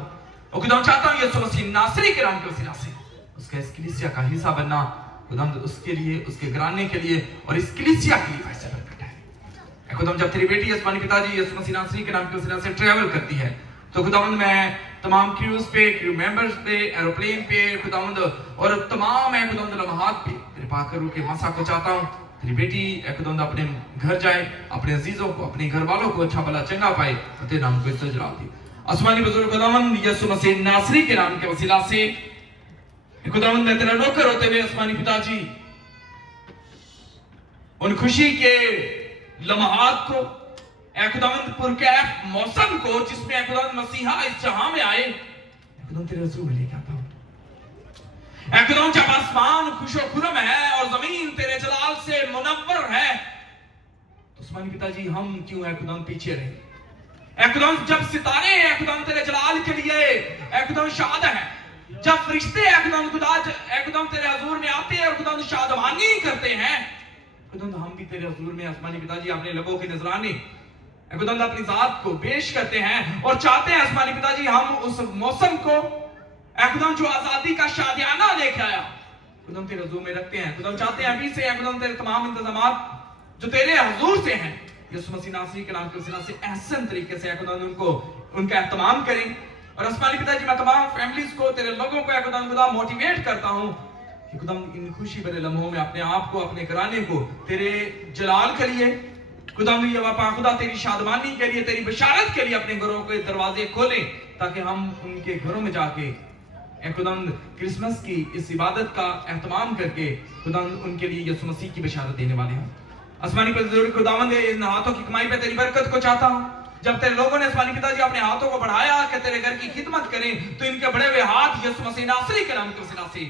और खुदावंद चाहता हूं यीशु मसीह नासरी के नाम के वसीला से उसका इस कलीसिया का हिस्सा बनना, खुदावंद उसके लिए, उसके घराने के लिए और इस कलीसिया के लिए पैसे बरकत है। खुदावंद जब तेरी बेटी आसमानी पिताजी यीशु मसीह नासरी के नाम के वसीला से ट्रैवल करती है तो खुदावंद मैं तमाम क्रूज पे, क्रू मेंबर्स पे, एरोप्लेन पे खुदावंद और तमाम है खुदावंद लम्हात पे तेरे पाक रूह के मसा को चाहता हूं। तेरी बेटी खुदावंद अपने घर जाए, अपने अजीजों को, अपने घर वालों को अच्छा भला चंगा पाए और तेरे नाम को इज्जत जला दे। आसमानी बुजुर्ग खुदावंद यीशु मसीह नासरी के नाम के वसीला से खुदावंद मैं तेरा नौकर होते हुए आसमानी पिताजी उन खुशी के लम्हात को, खुदावंद पुरकैफ मौसम को जिसमें खुदावंद मसीहा इस जहां में आए, खुदावंद तेरे रसूल में लेके आता हूं। खुदावंद जब आसमान खुशो खुरम है और जमीन तेरे जलाल से मुनव्वर है तो आसमानी पिताजी हम क्यों है खुदावंद पीछे रहे। खुदावंद जब सितारे हैं खुदावंद तेरे जलाल के लिए खुदावंद शाद है, जब फरिश्ते खुदावंद तेरे हुजूर में आते हैं और खुदावंद शादमानी करते हैं, खुदावंद हम भी तेरे हुजूर में आसमानी पिताजी अपने लबों की नजराने खुदावंद अपनी जात को पेश करते हैं और चाहते हैं आसमानी पिताजी हम उस मौसम को खुदावंद जो आजादी का शादियाना लेके आया खुदावंद तेरे हुजूर में रखते हैं। खुदावंद चाहते हैं अभी से खुदावंद तेरे तमाम इंतजामात जो तेरे हुजूर से हैं यीशु मसीह नासरी के नाम के वसीला से एहसन तरीके से खुदावंद उनको उनका एहतमाम करें। और आसमानी पिताजी मैं तमाम फैमिलीज को, तेरे लोगों को खुदा मोटिवेट करता हूं कि खुदा इन खुशी भरे लम्हों में अपने आप को, अपने घराने को तेरे जलाल के लिए खुदा तेरी शादमानी के लिए, तेरी बशारत के लिए अपने घरों के दरवाजे खोलें ताकि हम उनके घरों में जाके खुदावंद क्रिसमस की इस इबादत का एहतमाम करके खुदावंद उनके लिए यीशु मसीह की बशारत देने वाले हों। आसमानी खुदावंद इन हाथों की कमाई पे तेरी बरकत को चाहता हूं। जब तेरे लोगों ने आसमानी पिताजी अपने हाथों को बढ़ाया कि तेरे घर की खिदमत करें तो इनके बढ़े हुए हाथ यीशु मसीह नासरी के नाम के वसीला से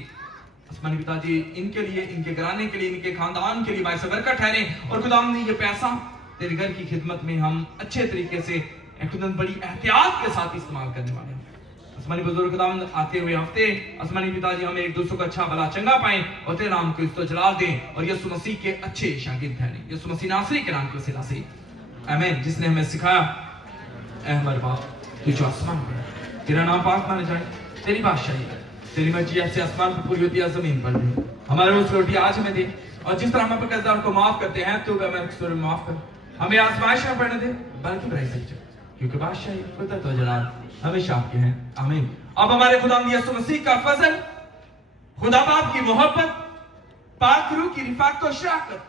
आसमानी पिताजी इनके लिए, इनके घराने के लिए, इनके खानदान के लिए बाइस बरकत ठहरे। और खुदावंद ये पैसा तेरे घर की खिदमत में हम अच्छे तरीके से खुदावंद बड़ी एहतियात के साथ इस्तेमाल करने वाले हैं। आसमानी बुजुर्ग खुदावंद आते हुए हफ्ते आसमानी पिताजी हमें एक दूसरे को अच्छा भला चंगा पाएं और तेरे नाम को इज्जत जलाल दें और यीशु मसीह के अच्छे शागिर्द ठहरें। यीशु मसीह नासरी के नाम के वसीला से आमीन। जिसने हमें सिखाया, ऐ हमारे बाप तू जो आसमान पर है, तेरा नाम पाक माना जाए, तेरी बादशाही है, तेरी मर्जी ऐसे आसमान पर पूरी होती है जमीन पर भी। हमारे रोज की रोटी आज हमें दे, और जिस तरह हम अपने कर्जदारों को माफ करते हैं तो हमें हमें माफ कर, हमें आजमाइश में पड़ने दे बल्कि बुराई से बचा, क्योंकि बादशाही कुदरत और जलाल हमेशा आपके हैं। आमीन। अब हमारे खुदा यीशु मसीह का फजल, खुदा बाप की मोहब्बत, पाक रूह की रिफाकत और शराकत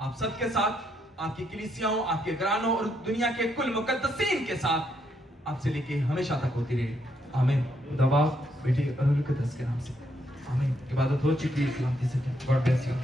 आप सबके साथ, आपकी कलीसियाओं, आपके घरानों और दुनिया के कुल मुकद्दसीन के साथ आपसे लेके हमेशा तक होती रहे। आमीन। खुदा बाप, बेटे और रूह के नाम से आमीन। इबादत हो चुकी है, सलामती से। God bless you.